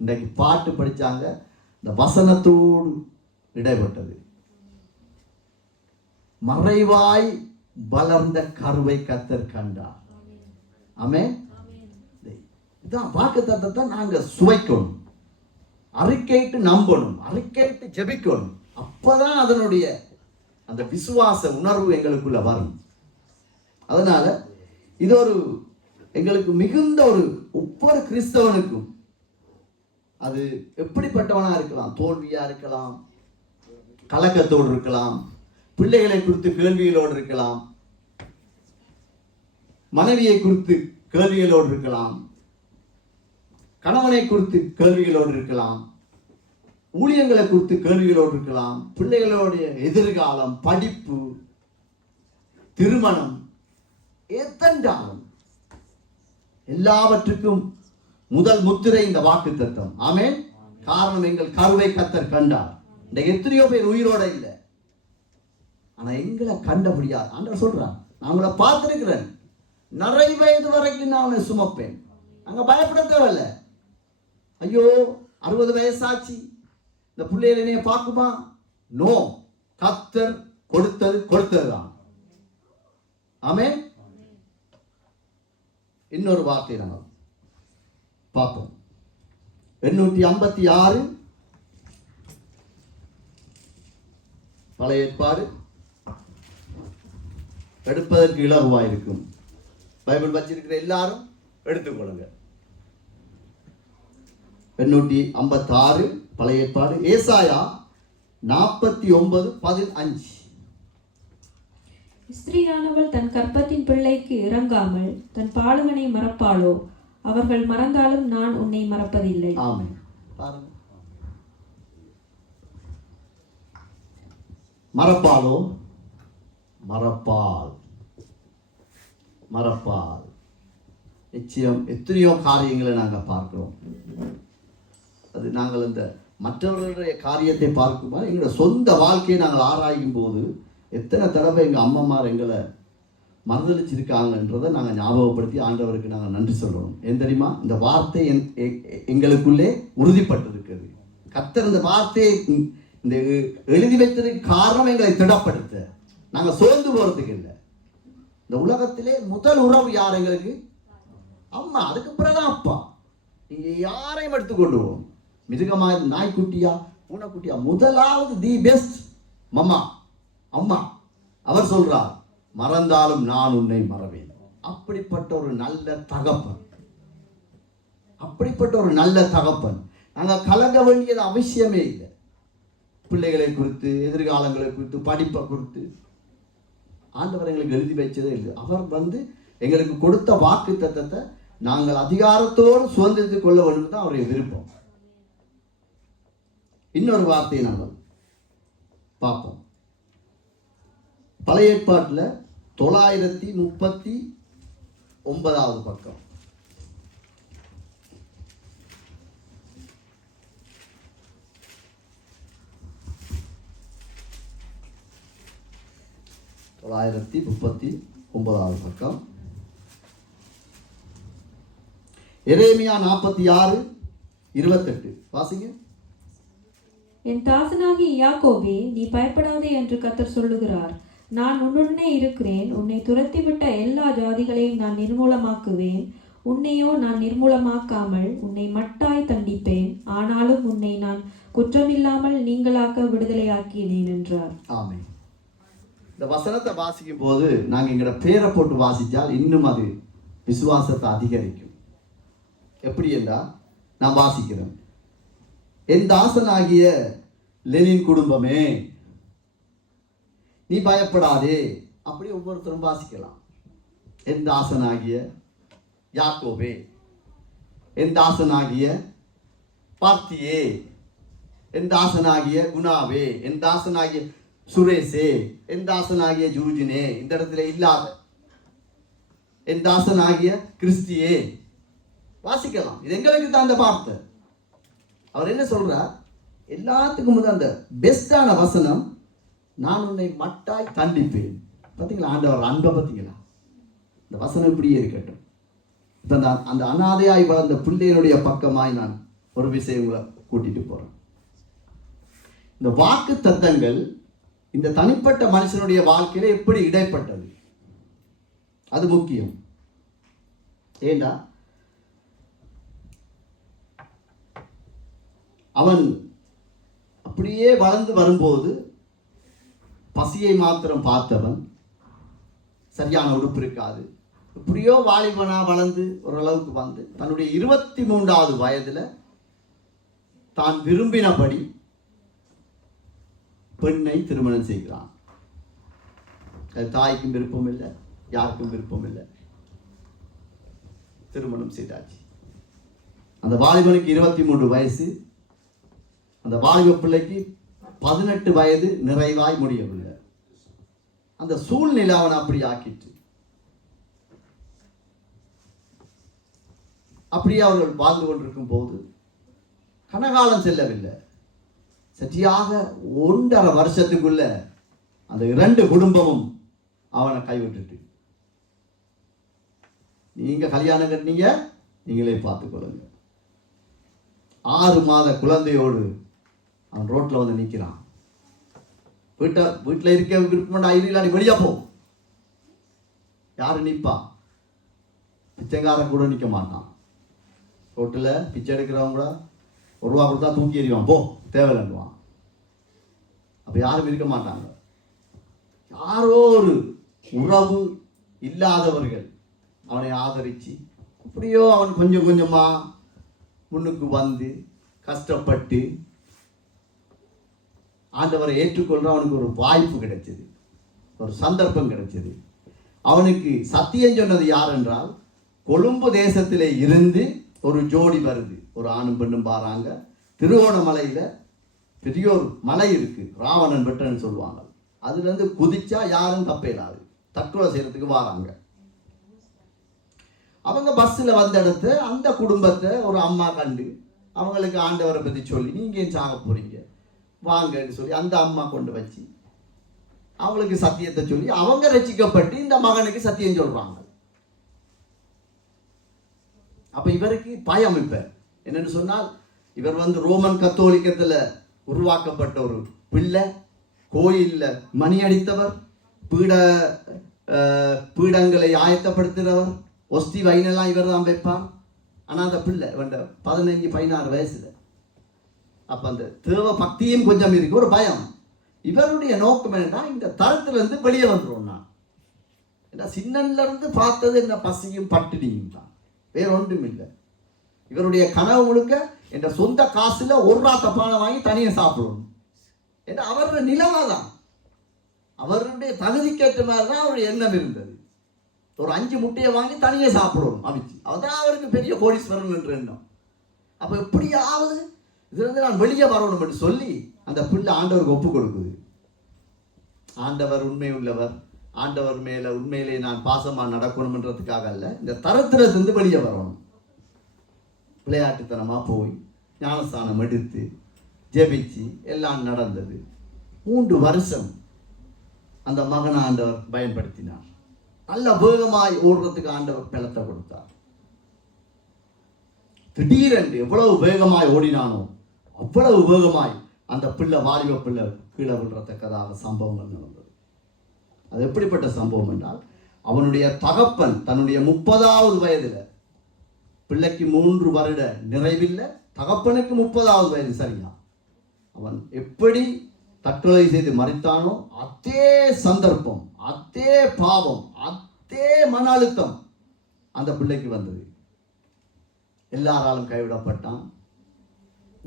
இன்றைக்கு பாட்டு படிச்சாங்க, இந்த வசனத்தோடு இடைப்பட்டது. மறைவாய் வளர்ந்த கருவை கர்த்தர் கண்டார். ஆமென். இதான் வாக்குத்தத்தத்தை நாங்க சுவைக்கணும், அறிக்கைட்டு நம்பணும், அறிக்கைட்டு ஜெபிக்கணும். அப்பதான் அதனுடைய அந்த விசுவாச உணர்வு எங்களுக்குள்ள வரும். அதனால இது ஒரு எங்களுக்கு மிகுந்த ஒரு ஒவ்வொரு கிறிஸ்தவனுக்கும் அது எப்படிப்பட்டவனா இருக்கலாம், தோல்வியா இருக்கலாம், கலக்கத்தோடு இருக்கலாம், பிள்ளைகளை குறித்து கேள்விகளோடு இருக்கலாம், மனைவியை குறித்து கேள்விகளோடு இருக்கலாம், கணவனை குறித்து கேள்விகளோடு இருக்கலாம், ஊழியங்களை குறித்து கேள்விகளோடு இருக்கலாம், பிள்ளைகளுடைய எதிர்காலம், படிப்பு, திருமணம், எத்தென்றாலும் எல்லாவற்றுக்கும் முதல் முத்திரை இந்த வாக்குத்தத்தம். ஆமென். காரணம், எங்கள் கருவை கர்த்தர் கண்டார். இந்த எத்தனையோ பேர் உயிரோட இல்லை, ஆனா எங்களை கண்டபடியாது. ஆண்டவர் சொல்றான், நான் உங்களை பார்த்திருக்கிறேன், நரை வயது வரைக்கும் நான் உன்னை சுமப்பேன். அங்க பயப்பட தேவையில்ல. ஐயோ 60 வயசாச்சு, இந்த பிள்ளைகளை நீங்க பார்க்குமா? நோ, கர்த்தர் கொடுத்ததுதான். ஆமென். இன்னொரு வார்த்தை நம்ம பார்ப்போம். 856 பழைய ஏற்பாடு எடுப்பதற்கு இலகுவாயிருக்கும். பைபிள் வச்சிருக்கிற எல்லாரும் எடுத்துக்கொள்ளுங்க. 856 பழைய ஏற்பாடு. ஏசாயா 49:15. ஸ்திரீயானவள் தன் கர்ப்பத்தின் பிள்ளைக்கு இறங்காமல் தன் பாலுகனை மறப்பாளோ? அவர்கள் மறந்தாலும் நான் உன்னை மறப்பதில்லை. ஆமென். பாருங்க, மறப்பாளோ? மறப்பால். நிச்சயம் எத்தனையோ காரியங்களை நாங்கள் பார்க்கிறோம். அது நாங்கள் இந்த மற்றவர்களுடைய காரியத்தை பார்க்கும்போது எங்களோட சொந்த வாழ்க்கையை நாங்கள் ஆராயும் போது எத்தனை தடவை எங்கள் அம்மாமார் எங்களை மறுதளிச்சிருக்காங்கன்றதை நாங்கள் ஞாபகப்படுத்தி ஆண்டவருக்கு நாங்கள் நன்றி சொல்லணும். ஏன் தெரியுமா? இந்த வார்த்தை எங்களுக்குள்ளே உறுதிப்பட்டிருக்கிறது. கர்த்தர் இந்த வார்த்தையை இந்த எழுதி வைத்ததுக்கு காரணம் எங்களை திடப்படுத்த. நாங்கள் சோர்ந்து போகிறதுக்கு இல்லை. இந்த உலகத்திலே முதல் உறவு யார் எங்களுக்கு? அம்மா. அதுக்கு பிறகுதான் அப்பா. நீங்கள் யாரையும் எடுத்துக்கொண்டு போவோம், மிருகமாக நாய்க்குட்டியா பூனைக்குட்டியா, முதலாவது தி பெஸ்ட் மம்மா, அம்மா. அவர் சொல்றார், மறந்தாலும் நான் உன்னை மறவேன். அப்படிப்பட்ட ஒரு நல்ல தகப்பன், அப்படிப்பட்ட ஒரு நல்ல தகப்பன். நாங்கள் கலங்க வேண்டியது அவசியமே இல்லை. பிள்ளைகளை குறித்து, எதிர்காலங்களை குறித்து, படிப்பை குறித்து ஆண்டவர் எங்களுக்கு எழுதி வைச்சதே இல்லை. அவர் எங்களுக்கு கொடுத்த வாக்கு தத்தத்தை நாங்கள் அதிகாரத்தோடு சுதந்திரத்துக் கொள்ள வேண்டும் தான் அவருடைய விருப்பம். இன்னொரு வார்த்தையை நாங்கள் பார்ப்போம். பழைய ஏற்பாட்டில் 939வது பக்கம். பக்கம். எரேமியா 46:28 வாசிங்க. என் தாசனாகிய யாக்கோபே, நீ பயப்படாதே என்று கர்த்தர் சொல்லுகிறார். நான் உன்னுடனே இருக்கிறேன். உன்னை துரத்திவிட்ட எல்லா ஜாதிகளையும் நான் நிர்மூலமாக்குவேன். உன்னையோ நான் நிர்மூலமாக்காமல் உன்னை மட்டாய் தண்டிப்பேன். ஆனாலும் உன்னை நான் குற்றமில்லாமல் நீங்களாக்க விடுதலையாக்கினேன் என்றார். ஆமென். இந்த வசனத்தை வாசிக்கும் போது நாங்கள் எங்களோட பேரை போட்டு வாசித்தால் இன்னும் அது விசுவாசத்தை அதிகரிக்கும். எப்படி என்றால், நான் வாசிக்கிறேன். என் தாசனாகிய லெனின் குடும்பமே, நீ பயப்படாதே. அப்படி ஒவ்வொருத்தரும் வாசிக்கலாம். என் தாசனாகிய யாக்கோபே, என் தாசனாகிய பார்த்தியே, என் தாசனாகிய குணாவே, என் தாசனாகிய சுரேஷே, என் தாசனாகிய ஜூஜினே, இந்த இடத்துல இல்லாத என் தாசனாகிய கிறிஸ்தியே வாசிக்கலாம். இது எங்களுக்கு தான் அந்த வார்த்தை. அவர் என்ன சொல்றார்? எல்லாத்துக்கும் முதல் அந்த பெஸ்டான வசனம், நான் உன்னை மட்டாய் தண்டிப்பேன். பார்த்தீங்களா ஆண்டவர் அன்பை? பார்த்தீங்களா? இந்த வசனம் இப்படியே இருக்கட்டும். இப்போ அந்த அனாதையாய் வளர்ந்த பிள்ளையினுடைய பக்கமாய் நான் ஒரு விஷயம் உங்களை கூட்டிட்டு போறேன். இந்த வாக்கு தத்தங்கள் இந்த தனிப்பட்ட மனுஷனுடைய வாழ்க்கையில எப்படி இடைப்பட்டது, அது முக்கியம். ஏண்டா அவன் அப்படியே வளர்ந்து வரும்போது பசியை மாத்திரம் பார்த்தவன், சரியான உடுப்பு இருக்காது, எப்படியோ வாலிபனா வளர்ந்து ஓரளவுக்கு வந்து தன்னுடைய 23வது வயதுல தான் விரும்பினபடி பெண்ணை திருமணம் செய்கிறான். அது தாய்க்கும் விருப்பம் இல்லை, யாருக்கும் விருப்பம் இல்லை. திருமணம் செய்தாச்சு. அந்த வாலிபனுக்கு 23 வயசு, அந்த வாலிப பிள்ளைக்கு 18 வயது நிறைவாய் முடியவில்லை. அந்த சூழ்நிலை அவன் அப்படி ஆக்கிட்டு, அப்படியே அவர்கள் வாழ்ந்து கொண்டிருக்கும் போது கனகாலம் செல்லவில்லை. சரியாக 1.5 வருஷத்துக்குள்ள அந்த 2 குடும்பமும் அவனை கைவிட்டுட்டு, நீங்க கல்யாணம் கட்டினீங்க, நீங்களே பார்த்துக்கொள்ளுங்க. 6 மாத குழந்தையோடு அவன் ரோட்ல வந்து நிற்கிறான். வீட்டில் இருக்க விருப்பம் இல்லாடி வெளியா போ. யாரு நிற்பா? பிச்சைக்காரன் கூட நிற்க மாட்டான். ரோட்டில் பிச்சை எடுக்கிறவங்க கூட ₹1 கொடுத்தா தூக்கி எறிவான், போ தேவையில்லைன்னுவான். அப்ப யாரும் இருக்க மாட்டாங்க. யாரோ ஒரு உறவு இல்லாதவர்கள் அவனை ஆதரிச்சு, அப்படியோ அவன் கொஞ்சம் கொஞ்சமா முன்னுக்கு வந்து கஷ்டப்பட்டு ஆண்டவரை ஏற்றுக்கொள்ற அவனுக்கு ஒரு வாய்ப்பு கிடைச்சது, ஒரு சந்தர்ப்பம் கிடைச்சது. அவனுக்கு சத்தியம் சொன்னது யார் என்றால், கொழும்பு தேசத்திலே இருந்து ஒரு ஜோடி வருது, ஒரு ஆணும் பெண்ணும் பாராங்க. திருவோணமலையில பெரிய ஒரு மலை இருக்கு, ராவணன் பெட்டன்னு சொல்லுவாங்க. அதுல இருந்து குதிச்சா யாரும் தப்பேலாது, தற்கொலை செய்யறதுக்கு வாராங்க. அவங்க பஸ்ஸில் வந்த இடத்து அந்த குடும்பத்தை ஒரு அம்மா கண்டு அவங்களுக்கு ஆண்டவரை பற்றி சொல்லி நீங்கள் ஏன் சாக போறீங்க வாங்கன்னு சொல்லி அந்த அம்மா கொண்டு வச்சு அவங்களுக்கு சத்தியத்தை சொல்லி அவங்க ரசிக்கப்பட்டு இந்த மகனுக்கு சத்தியம் சொல்றாங்க. அப்ப இவருக்கு பயம். இப்ப என்னன்னு சொன்னால் இவர் ரோமன் கத்தோலிக்கத்துல உருவாக்கப்பட்ட ஒரு பிள்ளை, கோயில்ல மணி அடித்தவர், பீடங்களை ஆயத்தப்படுத்துகிறவர், ஒஸ்தி வைனெல்லாம் இவர் தான் வைப்பார். ஆனா அந்த பிள்ளை 15-16 வயசுல அப்ப அந்த தேவ பக்தியும் கொஞ்சம் இருக்கு, ஒரு பயம். இவருடைய நோக்கம் என்னன்னா இந்த தரத்துல இருந்து வெளியே வந்துடும். நான் சின்னன்ல இருந்து பார்த்தது என்ன பசியும் பட்டினியும் தான், வேற ஒன்றும் இல்லை. இவருடைய கனவு முழுக்க என்ற சொந்த காசுல ஒரு ராத்த பானை வாங்கி தனியாக சாப்பிடணும் என்ற அவருடைய நிலைமை தான். அவருடைய தகுதிக்கேற்ற மாதிரி தான் அவருடைய எண்ணம் இருந்தது. ஒரு 5 முட்டையை வாங்கி தனியாக சாப்பிடணும் அவிச்சு, அவதான் அவருக்கு பெரிய கோடீஸ்வரன் என்ற எண்ணம். அப்ப எப்படியாவது இதுல நான் வெளியே வரணும் என்று சொல்லி அந்த பிள்ளை ஆண்டவருக்கு ஒப்பு கொடுக்குது. ஆண்டவர் உண்மை உள்ளவர், ஆண்டவர் மேல உண்மையிலே நான் பாசமா நடக்கணும்ன்றதுக்காக அல்ல, இந்த தரத்திலிருந்து வெளியே வரணும். விளையாட்டுத்தனமா போய் ஞானஸ்தானம் எடுத்து ஜெபிச்சு எல்லாம் நடந்தது. 3 வருஷம் அந்த மகன் ஆண்டவர் பயன்படுத்தினார். நல்ல வேகமாய் ஓடுறதுக்கு ஆண்டவர் பலத்தை கொடுத்தார். திடீரென்று எவ்வளவு வேகமாய் ஓடினானோ அவ்வளவு வேகமாய் அந்த பிள்ளை, வாலிப பிள்ளை கீழே விழுறத்தக்கதாக சம்பவங்கள் நடந்தது. அது எப்படிப்பட்ட சம்பவம் என்றால், அவனுடைய தகப்பன் தன்னுடைய 30வது வயதுல, பிள்ளைக்கு 3 வருட நிறைவில்லை, தகப்பனுக்கு 30வது வயது சரியா, அவன் எப்படி தற்கொலை செய்து மறித்தானோ அதே சந்தர்ப்பம், அதே பாவம், அதே மன அழுத்தம் அந்த பிள்ளைக்கு வந்தது. எல்லாராலும் கைவிடப்பட்டான்.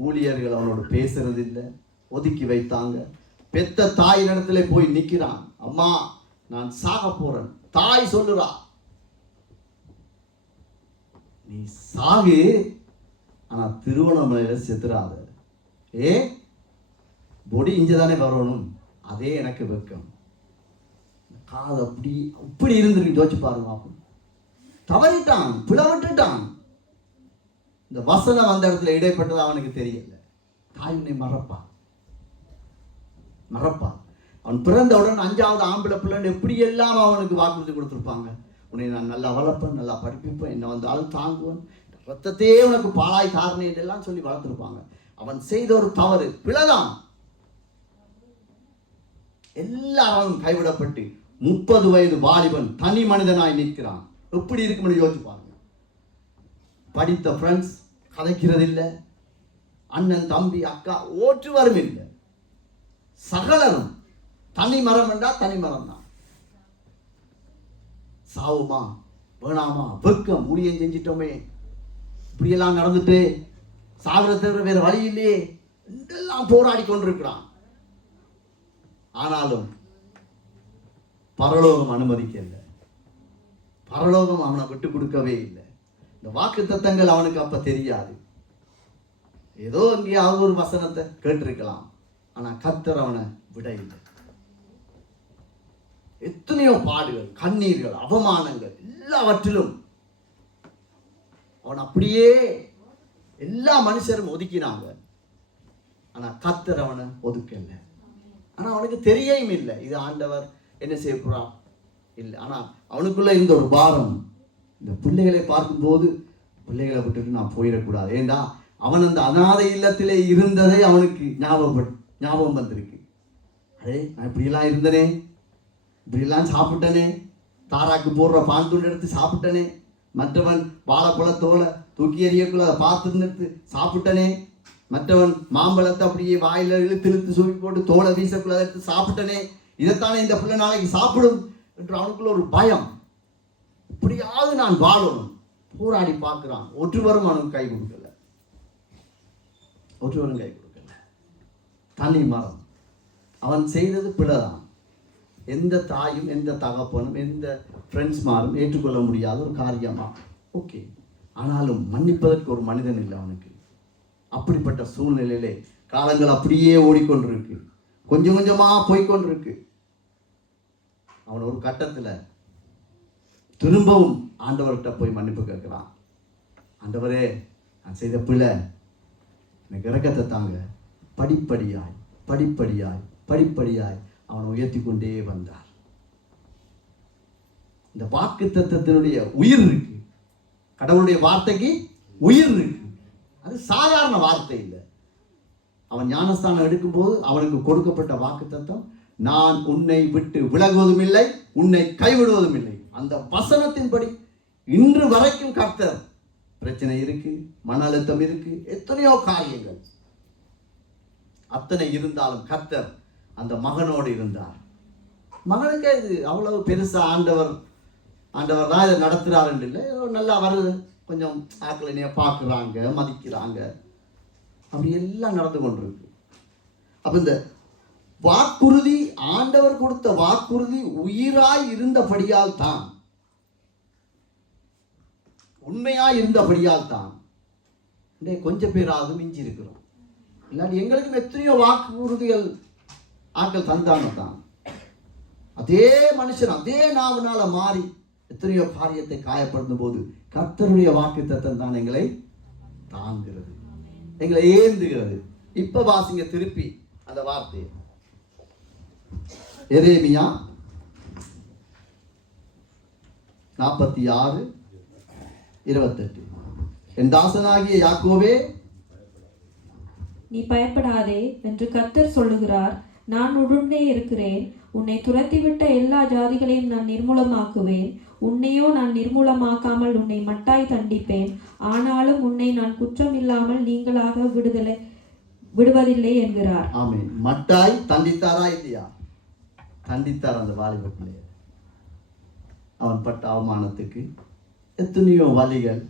ஊழியர்கள் அவனோடு பேசுறது இல்லை, ஒதுக்கி வைத்தாங்க. பெத்த தாய் இடத்துல போய் நிற்கிறான். அம்மா நான் சாக போறேன். தாய் சொல்லுறா, நீ சாகு, ஆனா திருவண்ணாமலையில செத்துறாத. பொடி இங்கதானே வரணும், அதே எனக்கு வெக்கம். காது அப்படி இருந்திருக்கு. யோசிச்சு பாருங்க. தவறிட்டான், பிளவிட்டுட்டான். இந்த வசனம் அந்த இடத்துல இடைப்பட்டது அவனுக்கு தெரியல. தாய் உன்னை மறப்பான். அவன் பிறந்தவுடன் 5வது ஆம்பளை பிள்ளைன்னு எப்படி எல்லாம் அவனுக்கு வாக்குறுதி கொடுத்துருப்பாங்க. உன்னை நான் நல்லா வளர்ப்பேன், நல்லா படிப்பிப்பேன், என்ன வந்தாலும் தாங்குவேன், ரத்தத்தையே உனக்கு பாலாய் தாரணை எல்லாம் சொல்லி வளர்த்துருப்பாங்க. அவன் செய்த ஒரு தவறு, பிழைதான். எல்லாரும் கைவிடப்பட்டு 30 வயது வாலிபன் தனி மனிதனாய் நிற்கிறான். எப்படி இருக்கும்னு யோசிச்சு பாருங்க. படித்த ஃப்ரெண்ட்ஸ் கதைக்கிறது இல்லை, அண்ணன் தம்பி அக்கா ஓற்றுவரும் இல்லை, சகலரும் தனி மரம் என்றா தனி மரம் தான். சாவுமா வேணாமா, வெக்கம், ஊழியம் செஞ்சிட்டோமே, இப்படியெல்லாம் நடந்துட்டு சாவர தவிர வேற வழி இல்லையே என்றெல்லாம் போராடி கொண்டிருக்கிறான். ஆனாலும் பரலோகம் அனுமதிக்கல. பரலோகம் அவனை விட்டு கொடுக்கவே இல்லை. இந்த வாக்கு தத்தங்கள் அவனுக்கு அப்ப தெரியாது. ஏதோ எங்கேயாவது ஒரு வசனத்தை கேட்டிருக்கலாம், ஆனா கர்த்தர் அவனை விட இல்லை. எத்தனையோ பாடுகள், கண்ணீர்கள், அவமானங்கள், எல்லாவற்றிலும் அவன் அப்படியே எல்லா மனுஷரும் ஒதுக்கினாங்க. ஆனா கர்த்தர் அவனை ஒதுக்கல. ஆனா அவனுக்கு தெரியவும் இல்லை இது ஆண்டவர் என்ன செய்ய போறான் இல்லை. ஆனா அவனுக்குள்ள இருந்த ஒரு பாரம், இந்த பிள்ளைகளை பார்க்கும்போது பிள்ளைகளை விட்டுட்டு நான் போயிடக்கூடாது. ஏண்டா அவன் அந்த அநாதை இல்லத்திலே இருந்ததை அவனுக்கு ஞாபகம் வந்திருக்கு. அதே நான் இப்படியெல்லாம் இருந்தனே, இப்படியெல்லாம் சாப்பிட்டனே, தாராக்கு போடுற பான் துண்டு எடுத்து சாப்பிட்டனே, மற்றவன் வாழைப்பழத்தோலை தூக்கி எறியக்குள்ள அதை பார்த்து சாப்பிட்டனே, மற்றவன் மாம்பழத்தை அப்படியே வாயில இழுத்து சூப்பி போட்டு தோலை வீசக்குள்ள எடுத்து சாப்பிட்டனே, இதைத்தானே இந்த பிள்ளை நாளைக்கு சாப்பிடும் என்று அவனுக்குள்ள ஒரு பயம். இப்படியாவது நான் வாழணும் போராடி பார்க்கிறான். ஒருவரும் அவனுக்கு கை கொடுக்கல. தனி மரம். அவன் செய்தது பிழைதான். எந்த தாயும் எந்த தகப்பனும் எந்த ஃப்ரெண்ட்ஸ் மாரும் ஏற்றுக்கொள்ள முடியாத ஒரு காரியமா. ஓகே, ஆனாலும் மன்னிப்பதற்கு ஒரு மனிதன் இல்லை அவனுக்கு. அப்படிப்பட்ட சூழ்நிலையிலே காலங்கள் அப்படியே ஓடிக்கொண்டிருக்கு, கொஞ்சம் கொஞ்சமா போய்கொண்டிருக்கு. அவன் ஒரு கட்டத்துல திரும்பவும் ஆண்டவர்கிட்ட போய் மன்னிப்பு கேட்கிறான். ஆண்டவரே, நான் செய்த பிள்ளை, எனக்கு இரக்கத்தை தாங்க. படிப்படியாய் படிப்படியாய் படிப்படியாய் அவனை உயர்த்தி கொண்டே வந்தார். இந்த வாக்கு தத்தத்தினுடைய உயிர் இருக்கு, கடவுளுடைய வார்த்தைக்கு உயிர் இருக்கு. அது சாதாரண வார்த்தை இல்லை. அவன் ஞானஸ்தானம் எடுக்கும்போது அவனுக்கு கொடுக்கப்பட்ட வாக்கு தத்தம், நான் உன்னை விட்டு விலகுவதும் இல்லை, உன்னை கைவிடுவதும் இல்லை. அந்த வசனத்தின்படி இன்று வரைக்கும் கர்த்தர், பிரச்சனை இருக்கு, மன அழுத்தம் இருக்கு, எத்தனையோ காரியங்கள், அத்தனை இருந்தாலும் கர்த்தர் அந்த மகனோடு இருந்தார். மகனுக்கு இது அவ்வளவு பெருசா ஆண்டவர் தான் இதை நடத்துறாருன்னு இல்லை, நல்லா வருது, கொஞ்சம் ஆக்களினைய பார்க்குறாங்க, மதிக்கிறாங்க, அப்படி எல்லாம் நடந்து கொண்டிருக்கு. அப்ப இந்த வாக்குறுதி, ஆண்டவர் கொடுத்த வாக்குறுதி உயிராய் இருந்தபடியால் தான், உண்மையாய் இருந்தபடியால் தான் கொஞ்சம் பேராவது மிஞ்சி இருக்கிறோம். இல்லாட்டி எங்களுக்கும் எத்தனையோ வாக்குறுதிகள் ஆட்கள் தந்தாங்க தான். அதே மனுஷன் அதே நாவனால மாறி எத்தனையோ காரியத்தை காயப்படுத்தும் போது கர்த்தருடைய வாக்கு தத்தம் தான் எங்களை தாங்குகிறது, எங்களை ஏந்துகிறது. இப்ப வாசிங்க திருப்பி அந்த வார்த்தையை. எரேமியா 46:28. என் தாசனாகிய யாக்கோவே, நீ பயப்படாதே என்று கர்த்தர் சொல்லுகிறார். நான் உடனே இருக்கிறேன். உன்னை துரத்திவிட்ட எல்லா ஜாதிகளையும் நான் நிர்மூலமாக்குவேன். உன்னையோ நான் நிர்மூலமாக்காமல் உன்னை மட்டாய் தண்டிப்பேன். ஆனாலும் உன்னை நான் குற்றம் இல்லாமல் நீங்களாக விடுவதில்லை என்கிறார். ஆமென். மட்டாய் தண்டித்தாரா இல்லையா? தண்டித்தார் அந்த வாலிப பிள்ளைய. அவன் பட்ட அவமானத்துக்கு எத்தனையோ வலிகள்,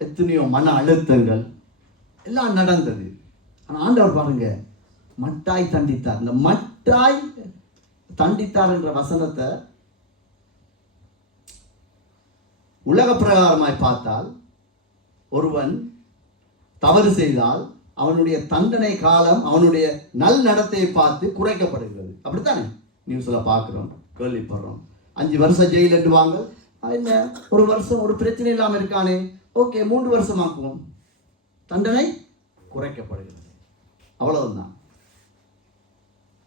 எத்தனையோ மன அழுத்தங்கள் எல்லாம் நடந்தது. ஆனால் ஆண்டவர் பாருங்க, மட்டாய் தண்டித்தார். இந்த மட்டாய் தண்டித்தார் என்ற வசனத்தை உலக பிரகாரமாய் பார்த்தால், ஒருவன் தவறு செய்தால் அவனுடைய தண்டனை காலம் அவனுடைய நல் நடத்தையை பார்த்து குறைக்கப்படுகிறது. அப்படித்தானே நியூஸ்ல பார்க்கிறோம், கேள்விப்படுறோம். 5 வருஷம் ஜெயில் எட்டுவாங்க. என்ன, ஒரு வருஷம் ஒரு பிரச்சனை இல்லாமல் இருக்கானே, ஓகே 3 வருஷமாக்குவோம், தண்டனை குறைக்கப்படுகிறது. அவ்வளவுதான்.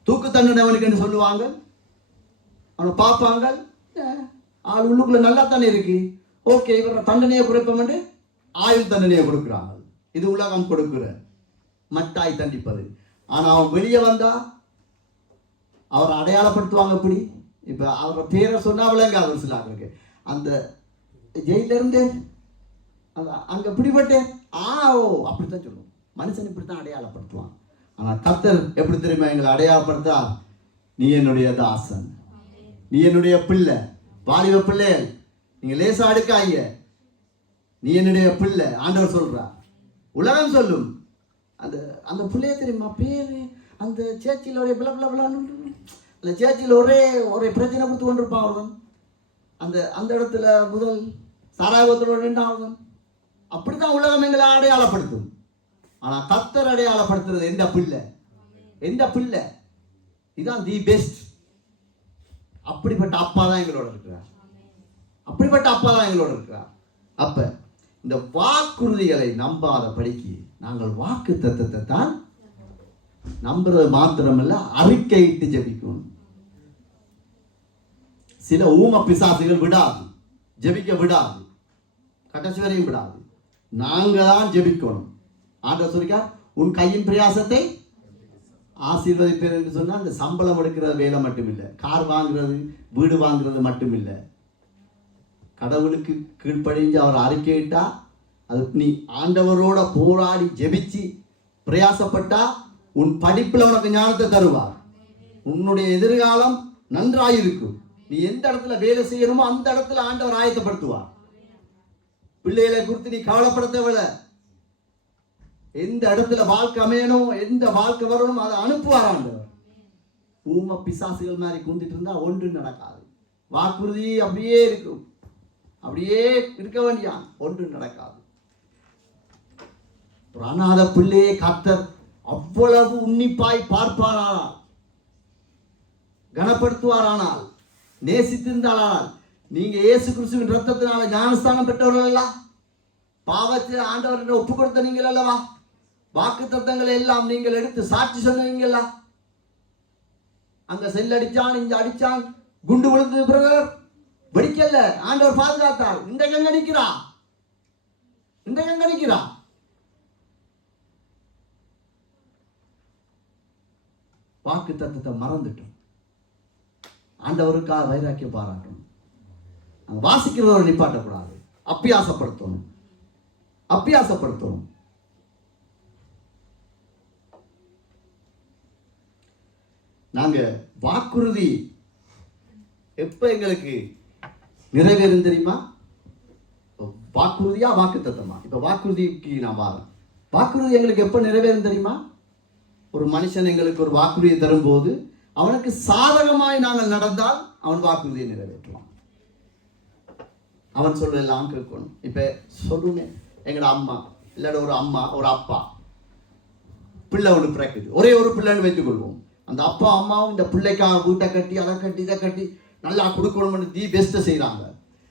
தூக்கு தண்டனை அவனுக்கு என்று சொல்லுவாங்க. அவனை பார்ப்பாங்க, ஆள் உள்ளுக்குள்ள நல்லா தானே இருக்கு, ஓகே இவர தண்டனையை குறைப்போம் என்று ஆயுள் தண்டனையை கொடுக்கிறாங்க. இது உலகம் கொடுக்கிற மட்டாய் தண்டிப்பது. ஆனா அவன் வெளியே வந்தா அவரை அடையாளப்படுத்துவாங்க. எப்படி இப்ப அவரை பேரை சொன்னா விளங்காது சில ஆளுக்கு. அந்த ஜெயில இருந்து அங்க பிடிபட்டேன், ஓ அப்படித்தான் சொல்லுவோம். மனுஷன் இப்படித்தான் அடையாளப்படுத்துவான். ஆனா கர்த்தர் எப்படி தெரியுமா எங்களை அடையாளப்படுத்தா? நீ என்னுடைய தாசன், நீ என்னுடைய பிள்ளை. வாலிப பிள்ளைகள் நீங்க லேசா அடுக்காங்க, நீ என்னுடைய பிள்ளை. ஆண்டவர் சொல்றா, உலகம் சொல்லும். அந்த அந்த பிள்ளைய தெரியுமா பேரு, அந்த சேச்சியில் ஒரே பிள பிள பிளான்னு அந்த சேச்சியில் ஒரே பிரச்சனை கொடுத்து கொண்டிருப்பான் அவர்கள். அந்த இடத்துல முதல் சாராயத்தோடு நின்றார்கள். அப்படித்தான் உலகம் எங்களை அடையாளப்படுத்தும். ஆனா கர்த்தர் அடையாளப்படுத்துறது எந்த பிள்ளை, எந்த பிள்ளை, இதுதான் தி பெஸ்ட். அப்படிப்பட்ட அப்பா தான் எங்களோட இருக்கிறார், அப்படிப்பட்ட அப்பா தான் எங்களோட இருக்கிறார். அப்ப இந்த வாக்குறுதிகளை நம்பாத படிக்கு நாங்கள் வாக்கு தத்தத்தை தான் நம்புறது மாத்திரமல்ல, அறிக்கையிட்டு ஜெபிக்கணும். சில ஊம பிசாசுகள் விடாது, ஜெபிக்க விடாது, கடைசி வரையும் விடாது. நாங்க தான் ஜெபிக்கணும். ஆண்டவர் சொல்லிக்கார், உன் கையின் பிரயாசத்தை ஆசீர்வதிப்பேன் என்று சொன்னா, அந்த சம்பளம் எடுக்கிற வேலை மட்டும் இல்லை, கார் வாங்குறது வீடு வாங்குறது மட்டும் இல்லை. கடவுளுக்கு கீழ்ப்படிஞ்சு அவர் அறிக்கையிட்டா, அது நீ ஆண்டவரோட போராடி ஜெபிச்சு பிரயாசப்பட்டா உன் படிப்புல உனக்கு ஞானத்தை தருவார். உன்னுடைய எதிர்காலம் நன்றாயிருக்கும். நீ எந்த இடத்துல வேலை செய்யணுமோ அந்த இடத்துல ஆண்டவர் ஆயத்தப்படுத்துவார். பிள்ளைகளை குறித்து நீ கவலைப்பட தேவையில்லை. எந்த இடத்துல வாழ்க்கை அமையணும், எந்த வாழ்க்கை வரணும், அதை அனுப்புவார் ஆண்டவர். ஊம பிசாசுகள் மாதிரி குந்திட்டு இருந்தா ஒன்றும் நடக்காது. வாக்குறுதி அப்படியே இருக்கும், அப்படியே இருக்க வேண்டியான், ஒன்றும் நடக்காது. அநாத பிள்ளையை கர்த்தர் அவ்வளவு உன்னிப்பாய் பார்ப்பாரானால், கனப்படுத்துவாரானால், நேசித்திருந்தால், நீங்க இயேசு கிறிஸ்துவின் ரத்தத்தினால ஞானஸ்தானம் பெற்றவர்கள் அல்ல, பாவத்தை ஆண்டவர் ஒப்பு கொடுத்த நீங்கள் அல்லவா, வாக்கு தத்தங்களை எல்லாம் நீங்கள் எடுத்து சாட்சி சொன்னீங்களா? அங்க செல் அடிச்சான், இங்க அடிச்சான், குண்டு விழுந்தது பிரதர், வெடிக்கல, ஆண்டவர் பாதுகாத்தார். இன்றைக்கு எங்க நிக்கிறா? இன்றைக்கு எங்க நிக்கிறா? வாக்கு தத்தத்தை மறந்துட்டோம். ஆண்டவருக்காக வைராக்கிய பாராட்டணும். வாசிக்கிறவரை நிப்பாட்டக்கூடாது. அப்பியாசப்படுத்தணும். நாங்க வாக்குறுதி எப்ப எங்களுக்கு நிறைவேறும் தெரியுமா? வாக்குறுதியா வாக்கு தத்தமா? இப்ப வாக்குறுதிக்கு நான் வரேன். வாக்குறுதி எங்களுக்கு எப்ப நிறைவேறும் தெரியுமா? ஒரு மனுஷன் எங்களுக்கு ஒரு வாக்குறுதியை தரும்போது அவனுக்கு சாதகமாய் நாங்கள் நடந்தால் அவன் வாக்குறுதியை நிறைவேற்றுவான். அவன் சொல்லலாம் கேட்கணும். இப்ப சொல்லுங்க, எங்கட அம்மா இல்லாட ஒரு அம்மா ஒரு அப்பா பிள்ளை ஒன்று பிறக்குது, ஒரே ஒரு பிள்ளைன்னு வைத்துக் கொள்வோம். அந்த அப்பா அம்மாவும் இந்த பிள்ளைக்காக வீட்டை கட்டி அதை கட்டி இதை கட்டி நல்லா கொடுக்கணும்னு தி பெஸ்ட்டை செய்கிறாங்க.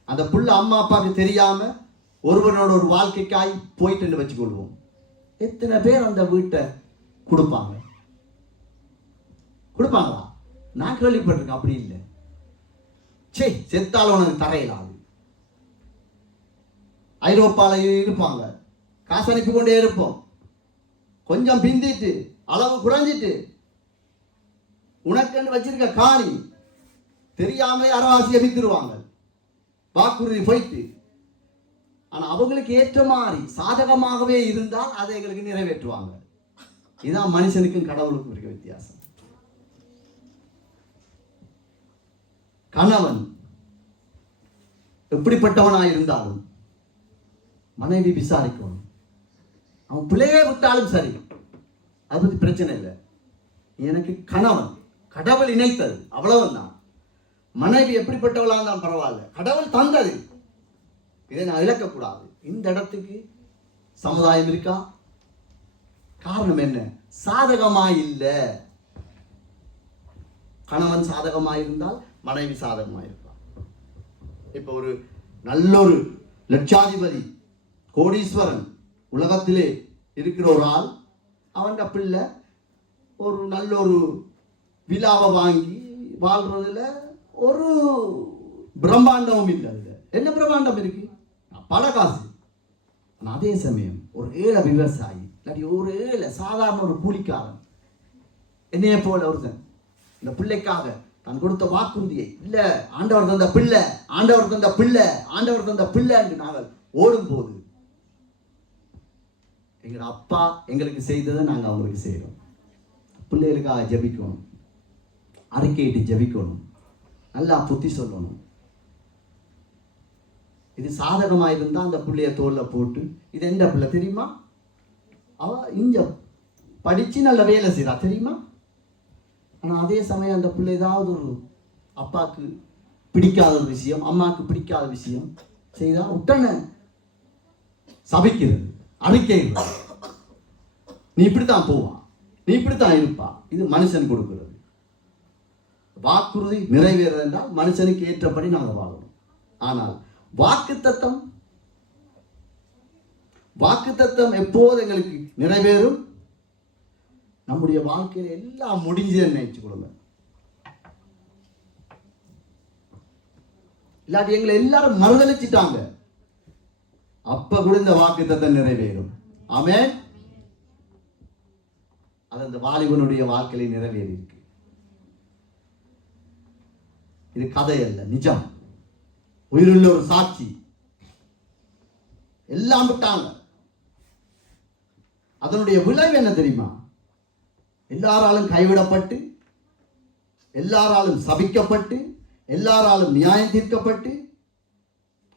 அந்த பிள்ளை அம்மா அப்பாவுக்கு தெரியாம ஒருவனோட ஒரு வாழ்க்கைக்காய் போயிட்டு வச்சுக்கொள்வோம். எத்தனை பேர் அந்த வீட்டை கொடுப்பாங்களா? நான் கேள்விப்பட்டிருக்கேன். அப்படி இல்லை. சே, செத்தாலும் உனக்கு தரையிலாது. ஐரோப்பால இருப்பாங்க, காசு அனுப்பி கொண்டே இருப்போம். கொஞ்சம் பிந்திட்டு அளவு குறைஞ்சிட்டு உனக்கு வச்சிருக்க காணி தெரியாமலே அரவாசியை வித்துருவாங்க. வாக்குறுதி போயிட்டு. ஆனா அவங்களுக்கு ஏற்ற மாதிரி சாதகமாகவே இருந்தால் அதை எங்களுக்கு நிறைவேற்றுவாங்க. இதுதான் மனுஷனுக்கும் கடவுளுக்கும் இருக்க வித்தியாசம். கணவன் எப்படிப்பட்டவனாய் இருந்தாலும் மனைவி விசாரிக்கணும். அவன் பிள்ளையே விட்டாலும் சரி, அது பத்தி பிரச்சனை இல்லை. எனக்கு கணவன் கடவுள் இணைத்தது, அவ்வளவுதான். மனைவி எப்படிப்பட்டவளா இருந்தாலும் பரவாயில்ல, கடவுள் தந்தது, இதை நான் இழக்கக்கூடாது. இந்த இடத்துக்கு சமுதாயம் இருக்கா? காரணம் என்ன? சாதகமாய் இல்லை. கணவன் சாதகமாய் இருந்தால் மனைவி சாதகமாய் இருக்கலாம். இப்ப ஒரு நல்லொரு லட்சாதிபதி கோடீஸ்வரன் உலகத்திலே இருக்கிற ஒரு ஆள், அவன் பிள்ளை ஒரு நல்ல ஒரு விழாவை வாங்கி வாழ்றதுல ஒரு பிரம்மாண்டமும் இல்லை. என்ன பிரம்மாண்டம் இருக்கு? பல காசு. அதே சமயம் ஒரு ஏழை விவசாயி இல்லாட்டி ஒரு ஏழை சாதாரண ஒரு கூலிக்காரன் என்னைய போல ஒருத்தன் இந்த பிள்ளைக்காக தான் கொடுத்த வாக்குறுதியை இல்ல, ஆண்டவர் தந்த பிள்ளை, ஆண்டவர் தந்த பிள்ளை, ஆண்டவர் தந்த பிள்ளை என்று நாங்கள் ஓடும்போது எங்க அப்பா எங்களுக்கு செய்ததை நாங்கள் அவங்களுக்கு செய்யறோம். பிள்ளைகளுக்காக ஜபிக்கணும், அறிக்கையிட்டு ஜபிக்கணும், நல்லா புத்தி சொல்லணும். இது சாதகமாக இருந்தால் அந்த பிள்ளைய தோல்ல போட்டு, இது எந்த பிள்ளை தெரியுமா, அவ இங்க படிச்சு நல்ல வேலை செய்யறா தெரியுமா. ஆனா அதே சமயம் அந்த பிள்ளை ஏதாவது ஒரு அப்பாவுக்கு பிடிக்காத ஒரு விஷயம், அம்மாவுக்கு பிடிக்காத விஷயம் செய்தா உடனே சபிக்கிறது, அறிக்கை, நீ இப்படித்தான் போவா, நீ இப்படித்தான் இருப்பா. இது மனுஷன் கொடுக்கிறது. வாக்குறுதி நிறைவேறது என்றால் மனுஷனுக்கு ஏற்றபடி நாங்கள் வாழணும். ஆனால் வாக்குத்தத்தம் எப்போது எங்களுக்கு நிறைவேறும்? நம்முடைய வாழ்க்கையில எல்லாம் முடிஞ்சதுன்னு நினைச்சு கொடுங்க. இல்லாட்டி எங்களை எல்லாரும் மறுதளிச்சிட்டாங்க, அப்ப கூட இந்த வாக்குத்தத்தம் நிறைவேறும். ஆமென். அது அந்த வாலிபனுடைய வாழ்க்கையில நிறைவேறி இருக்கு. இது கதை அல்ல, நிஜம், உயிருள்ள ஒரு சாட்சி. எல்லாம் விட்டாங்க. அதனுடைய விளைவு என்ன தெரியுமா? எல்லாராலும் கைவிடப்பட்டு, எல்லாராலும் சபிக்கப்பட்டு, எல்லாராலும் நியாயம் தீர்க்கப்பட்டு,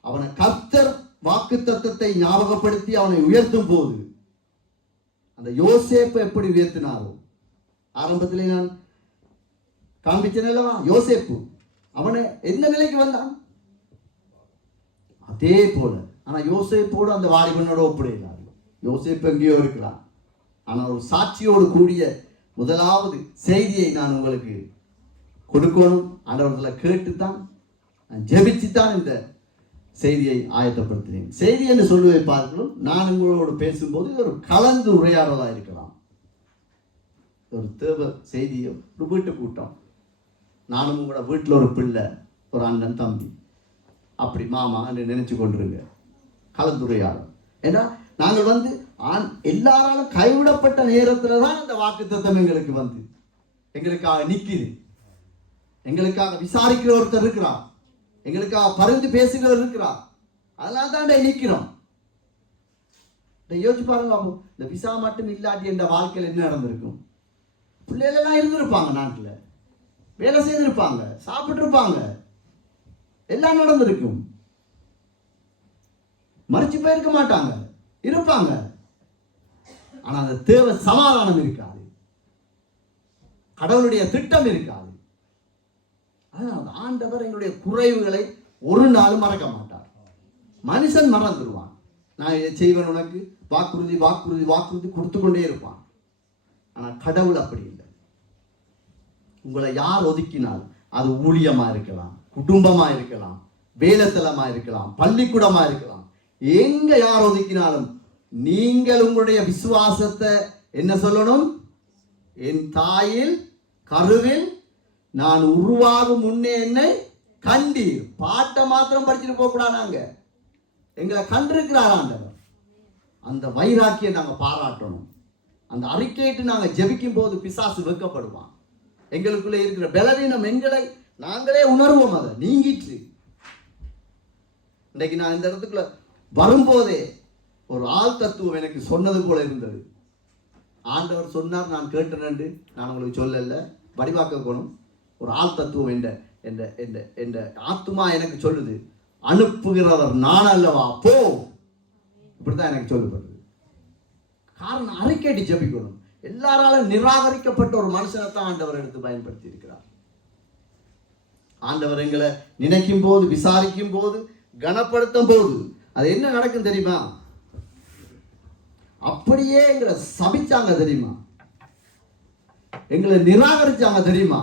அவனை கர்த்தர் வாக்குத்தத்தத்தை ஞாபகப்படுத்தி அவனை உயர்த்தும் போது அந்த யோசேப்பை எப்படி உயர்த்தினாரோ, ஆரம்பத்திலே நான் காண்பிச்சேன் அல்லவா, யோசேப்பு அவனை எந்த நிலைக்கு வந்தான் அதே போல. ஆனா யோசேப்போடு அந்த வாலிபனோட ஒப்பிடையினார். யோசேப்பு எங்கேயோ இருக்கிறான். ஆனா ஒரு சாட்சியோடு கூடிய முதலாவது செய்தியை நான் உங்களுக்கு கொடுக்கணும். ஆண்டவர்களை கேட்டுத்தான், ஜெபிச்சுத்தான் இந்த செய்தியை ஆயத்தப்படுத்தினேன். செய்தி என்று சொல்லுவை பார்க்கிறோம். நான் உங்களோடு பேசும்போது இது ஒரு கலந்து உரையாடலாக இருக்கலாம். ஒரு தேவ செய்தியோ, ஒரு வீட்டு கூட்டம், நானும் உங்களோட வீட்டில் ஒரு பிள்ளை, ஒரு அண்ணன் தம்பி, அப்படி மாமா என்று நினைச்சு கொண்டிருங்க. கலந்துரையாடல். ஏன்னா நாங்கள் எல்லாராலும் கைவிடப்பட்ட நேரத்தில் தான் அந்த வாக்குத்தத்தம் எங்களுக்காக நிற்கிது. எங்களுக்காக விசாரிக்கிற ஒருத்தர் இருக்கிறார், எங்களுக்காக பரிந்து பேசுகிறவர் இருக்கிறார். அதனால தான் நிற்கிறோம். யோசிச்சு பாருங்க. இந்த விசா மட்டும் இல்லாட்டி என்ற வாழ்க்கையில் என்ன நடந்திருக்கும்? பிள்ளைகளெல்லாம் இருந்திருப்பாங்க, நாட்டில் வேலை செய்திருப்பாங்க, சாப்பிட்டு இருப்பாங்க, எல்லாம் நடந்திருக்கும். மறைச்சு போயிருக்க மாட்டாங்க, இருப்பாங்க. ஆனா அந்த தேவ சமாதானம் இருக்காது, கடவுளுடைய திட்டம் இருக்காது. அதனால ஆண்டவர் எங்களுடைய குறைவுகளை ஒரு நாளும் மறக்க மாட்டார். மனுஷன் மறந்துடுவான். நான் இதை செய்வேன், உனக்கு வாக்குறுதி வாக்குறுதி வாக்குறுதி கொடுத்து கொண்டே இருப்பான். ஆனா கடவுள் அப்படி இல்லை. உங்களை யார் ஒதுக்கினால், அது ஊழியமா இருக்கலாம், குடும்பமா இருக்கலாம், வேலைத்தலமா இருக்கலாம், பள்ளிக்கூடமா இருக்கலாம், எங்க யார் ஒதுக்கினாலும் நீங்கள் உங்களுடைய விசுவாசத்தை என்ன சொல்லணும்? என் தாயில் கருவில் நான் உருவாகும் முன்னே என்னை கண்டீர். பாட்டை மாத்திரம் படிச்சுட்டு போக கூடாது. நாங்க எங்களை கண்டிருக்கிறார் ஆண்டவர். அந்த வைராக்கியை நாங்க பாராட்டணும். அந்த அறிக்கையிட்டு நாங்க ஜெபிக்கும் போது பிசாசு வெட்கப்படுவான். எங்களுக்குள்ளே இருக்கிற பலவீனம் எங்களை நாங்களே உணர்வோம். அதை நீங்கிட்டு இன்னைக்கு நான் இந்த இடத்துக்குள்ள வரும்போதே ஒரு ஆள் தத்துவம் எனக்கு சொன்னது போல இருந்தது. ஆண்டவர் சொன்னார், நான் கேட்டேன், நான் உங்களுக்கு சொல்லல, வடிவாக்கணும். ஒரு ஆள் தத்துவம் என்ற ஆத்துமா எனக்கு சொல்லுது, அனுப்புகிறவர் நான் அல்லவா, போ. இப்படிதான் எனக்கு சொல்லப்படுது. காரணம், அறிக்கைட்டு ஜெபிக்கணும். எல்லாராலும் நிராகரிக்கப்பட்ட ஒரு மனுஷனை தான் ஆண்டவர் எடுத்து பயன்படுத்தி இருக்கிறார். ஆண்டவர் எங்களை நினைக்கும் போது, விசாரிக்கும் போது, கனப்படுத்தும் போது அது என்ன நடக்கும் தெரியுமா? அப்படியே எங்களை சபிச்சாங்க தெரியுமா? எங்களை நிராகரிச்சாங்க தெரியுமா?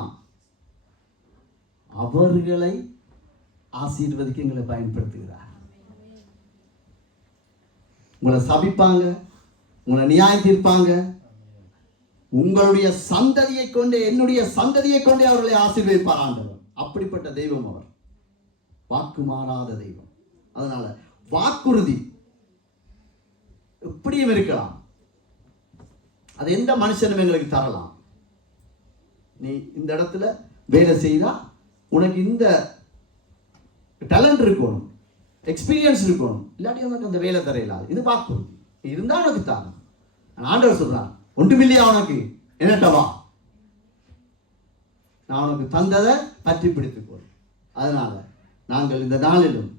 அவர்களை ஆசீர்வதிக்க எங்களை பயன்படுத்துகிறார். உங்களை சபிப்பாங்க, உங்களை நியாயம் தீர்ப்பாங்க. உங்களுடைய சந்ததியை கொண்டு, என்னுடைய சந்ததியை கொண்டே அவர்களை ஆசீர்வதிப்பார் ஆண்டவர். அப்படிப்பட்ட தெய்வம் அவர், வாக்கு மாறாத தெய்வம். அதனால வாக்குறுதி எப்படியும் இருக்கலாம். அது எந்த மனுஷனும் எங்களுக்கு தரலாம். நீ இந்த இடத்துல வேலை செய்தா உனக்கு இந்த டேலண்ட் இருக்கணும், எக்ஸ்பீரியன்ஸ் இருக்கணும், இல்லாட்டி உனக்கு அந்த வேலை தரையிலாது. இது வாக்குறுதி. இருந்தா உனக்கு தாங்க. ஆண்டவர் சொல்றான், ஒன்றுமில்லையா உனக்கு, என்னட்டவா, நான் உனக்கு தந்ததை பற்றி பிடித்துக்கோ. அதனால நாங்கள் இந்த நாளிலும்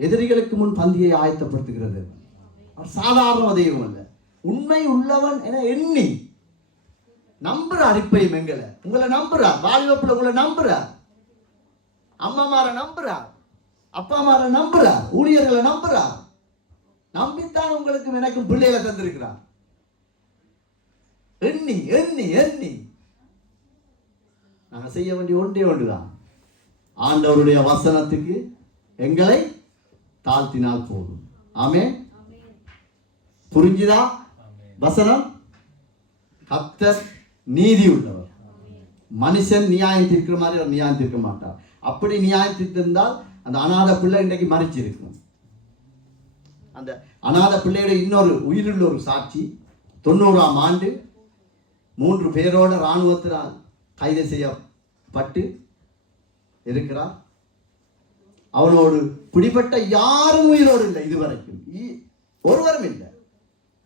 எதிரிகளுக்கு முன் பந்தியை ஆயத்தப்படுத்துகிறது. சாதாரண தெய்வம் அல்ல, உண்மை உள்ளவன் என எண்ணி நம்புறார். இப்பயும் எங்களை உங்களை நம்புறார். வாலிபப்புல உங்களை நம்புறார். அம்மாமாரை நம்புறார், அப்பாமாரை நம்புறார், ஊழியர்களை நம்புறார். நம்பித்தான் உங்களுக்கு எனக்கும் பிள்ளைகளை தந்திருக்கிறார். எண்ணி எண்ணி எண்ணி நாங்கள் செய்ய வேண்டிய ஒன்றே ஒன்றுதான், ஆண்டவருடைய வசனத்துக்கு எங்களை தாழ்த்தினால் போதும். ஆமென். புரிஞ்சுதா? வசனம், கர்த்தர் நீதி உள்ளவர். மனுஷன் நியாயம் தீர்க்கிற மாதிரி அவர் நியாயம் தீர்க்க மாட்டார். அப்படி நியாயம் தீர்த்திருந்தால் அந்த அநாத பிள்ளை இன்றைக்கு மறிச்சு இருக்கும். அந்த அநாத பிள்ளையோட இன்னொரு உயிருள்ள ஒரு சாட்சி, 90ஆம் ஆண்டு 3 பேரோட இராணுவத்தினால் கைது செய்யப்பட்டு இருக்கிறார். அவனோடு பிடிப்பட்ட யாரும் உயிரோடு இல்லை, இதுவரைக்கும் ஒருவரும் இல்லை.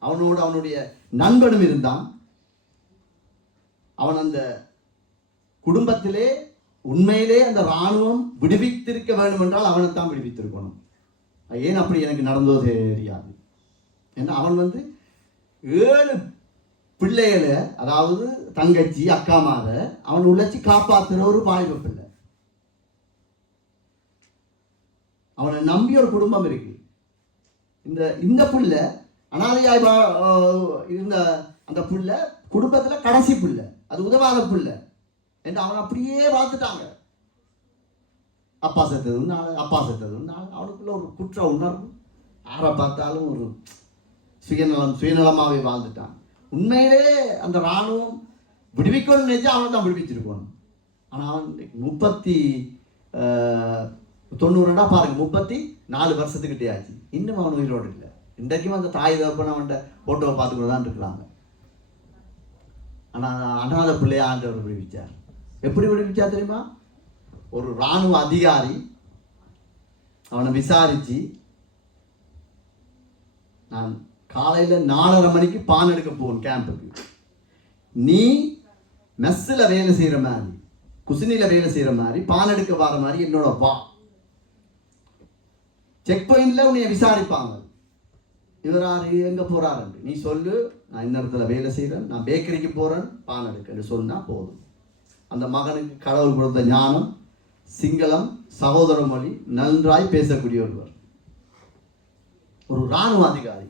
அவனோடு அவனுடைய நண்பனும் இருந்தான். அவன் அந்த குடும்பத்திலே உண்மையிலே அந்த இராணுவம் விடுவித்திருக்க வேண்டும் என்றால் அவனைத்தான் விடுவித்திருக்கணும். ஏன் அப்படி எனக்கு நடந்தோ தெரியாது. ஏன்னா அவன் 7 பிள்ளைகளை, அதாவது தங்கச்சி அக்காமார அவன் உழைச்சி காப்பாற்றுற ஒரு வாலிப பிள்ளை. அவனை நம்பி ஒரு குடும்பம் இருக்கு. இந்த பிள்ளை அனாதையாய் இருந்த அந்த பிள்ளை குடும்பத்துல கடைசி பிள்ளை, அது உதவாத பிள்ளை என்று அவன் அப்படியே வாழ்த்துட்டாங்க. அப்பா செத்ததுனால அவனுக்குள்ள ஒரு குற்ற உணர்வு, யாரை பார்த்தாலும் ஒரு சுயநலமாகவே வாழ்ந்துட்டான். உண்மையிலே அந்த இராணுவம் விடுவிக்கணும்னு நினைச்சா அவனை தான் விடுவிச்சிருக்கணும். ஆனால் அவன் 90 பாருங்க, 34 வருஷத்துக்கிட்டே ஆச்சு, இன்னும் அவன் உயிரோடு இல்லை. இன்றைக்கும் அந்த தாய் தகப்பன் அவன்கிட்ட போட்டோவை பார்த்துக்கிட்டு தான் இருக்கிறாங்க. ஆனால் அனாதை பிள்ளையா ஆண்டவர் விடுவிச்சார். எப்படி விடுவிச்சா தெரியுமா? ஒரு இராணுவ அதிகாரி அவனை விசாரிச்சு, நான் காலையில் 4:30 மணிக்கு பான் எடுக்க போகணும் கேம்புக்கு, நீ மெஸ்ஸில் வேலை செய்கிற மாதிரி, குசினியில் வேலை செய்கிற மாதிரி, பான் எடுக்க வர மாதிரி என்னோட வா. செக் பாயிண்ட்ல உன்னை விசாரிப்பாங்க, இவராரு எங்கே போகிறாரு, நீ சொல்லு, நான் இந்த இடத்துல வேலை செய்கிறேன், நான் பேக்கரிக்கு போகிறேன், பான் எடுக்கன்னு சொன்னால் போதும். அந்த மகனுக்கு கடவுள் கொடுத்த ஞானம், சிங்களம், சகோதர மொழி நன்றாய் பேசக்கூடிய ஒருவர், ஒரு இராணுவ அதிகாரி.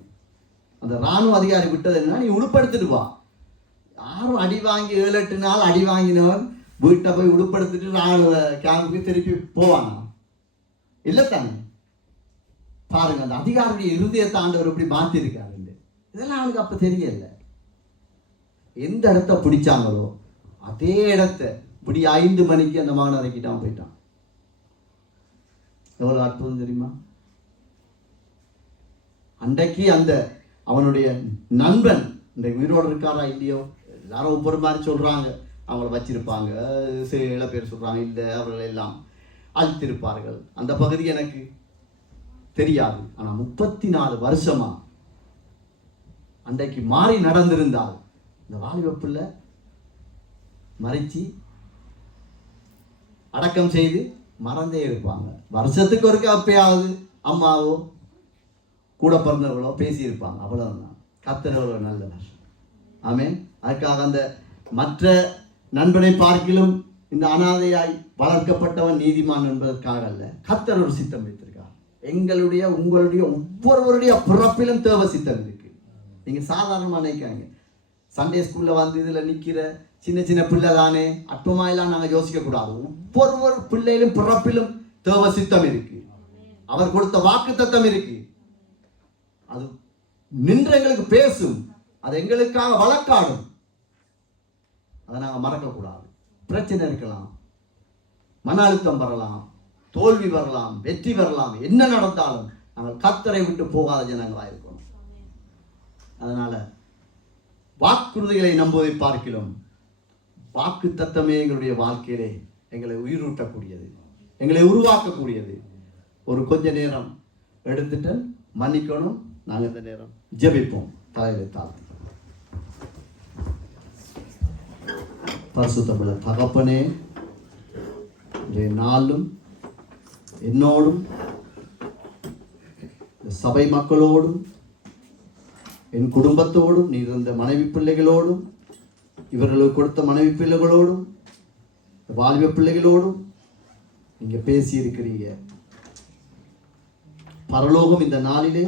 அந்த இராணுவ அதிகாரி விட்டது என்னன்னா, நீ உடுப்படுத்திட்டு வா. யாரும் அடி வாங்கி 7-8 நாள் அடி வாங்கினவன் வீட்டை போய் உடுப்படுத்திட்டு இராணுவ கேம்புக்கு திருப்பி போவானா? இல்லை தானே? பாருங்க, அந்த அதிகாரியுடைய இருதயத்தை ஆண்டவர் எப்படி மாற்றிருக்காரு. இதெல்லாம் அவனுக்கு அப்போ தெரியல. எந்த இடத்த பிடிச்சாங்களோ அதே இடத்த இப்படி 5 மணிக்கு அந்த மகனை இறக்கிட்டான், போயிட்டான். எவ்வளவு அற்புதம் தெரியுமா? அன்றைக்கு அந்த அவனுடைய நண்பன் இன்றைக்கு உயிரோடு இருக்காரா இல்லையோ, எல்லாரும் ஒவ்வொரு மாதிரி சொல்றாங்க, அவங்கள வச்சிருப்பாங்க, சில பேர் சொல்றாங்க இல்லை அவர்கள் எல்லாம் அழித்திருப்பார்கள். அந்த பகுதி எனக்கு தெரியாது. ஆனா 34 வருஷமா அன்றைக்கு மாறி நடந்திருந்தால் இந்த வாலிப பிள்ளை மறைச்சி அடக்கம் செய்து மறந்தே இருப்பாங்க. வருஷத்துக்கு ஒருக்க அப்பயாவது அம்மாவோ கூட பிறந்தவர்களோ பேசியிருப்பாங்க, அவ்வளவுதான். கர்த்தர் எவ்வளவு நல்லவர். ஆமென். அதுக்காக அந்த மற்ற நண்பனை பார்க்கிலும் இந்த அனாதையாய் வளர்க்கப்பட்டவன் நீதிமான் என்பதற்காக அல்ல, கர்த்தர் ஒரு சித்தம் வைத்திருக்கார். எங்களுடைய உங்களுடைய ஒவ்வொருவருடைய பிறப்பிலும் தேவ சித்தம் இருக்கு. நீங்க சாதாரணமாக நினைக்காங்க, சண்டே ஸ்கூல்ல வந்து இதுல நிக்கிற சின்ன சின்ன பிள்ளை தானே அற்பமாயெல்லாம் நாங்கள் யோசிக்க கூடாது. ஒவ்வொரு பிள்ளையிலும் பிறப்பிலும் தேவ சித்தம் இருக்கு. அவர் கொடுத்த வாக்கு தத்தம் இருக்கு. அது நின்று எங்களுக்கு பேசும், அது எங்களுக்காக வழக்காடும். அதை நாங்கள் மறக்கக்கூடாது. பிரச்சனை இருக்கலாம், மன அழுத்தம் வரலாம், தோல்வி வரலாம், வெற்றி வரலாம், என்ன நடந்தாலும் நாங்கள் கர்த்தரை விட்டு போகாத ஜனங்களாக இருக்கணும். அதனால வாக்குறுதிகளை நம்புவதை பார்க்கிறோம், வாக்கு தத்தமே எங்களுடைய வாழ்க்கையிலே எங்களை உயிரூட்டக்கூடியது, எங்களை உருவாக்கக்கூடியது. ஒரு கொஞ்ச நேரம் எடுத்துட்டு மன்னிக்கணும். நாங்கள் இந்த நேரம் ஜெபிப்போம். தலையில தாழ்த்தி. பரிசுத்தமுள்ள தகப்பனே, நாளும் என்னோடும் சபை மக்களோடும் என் குடும்பத்தோடும் நீர் இருந்த மனைவி பிள்ளைகளோடும் இவர்களுக்கு கொடுத்த மனைவி பிள்ளைகளோடும் வாலிப பிள்ளைகளோடும் நீங்க பேசி இருக்கிறீங்க. பரலோகம் இந்த நாளிலே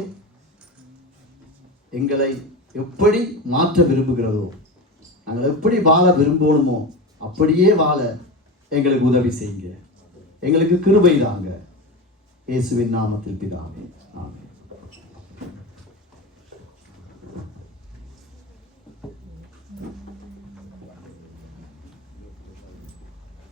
எங்களை எப்படி மாற்ற விரும்புகிறதோ, நாங்கள் எப்படி வாழ விரும்பணுமோ அப்படியே வாழ எங்களுக்கு உதவி செய்யுங்க. எங்களுக்கு கிருபை தாங்க. இயேசுவின் நாமத்தில் பிதாவே, ஆமென்.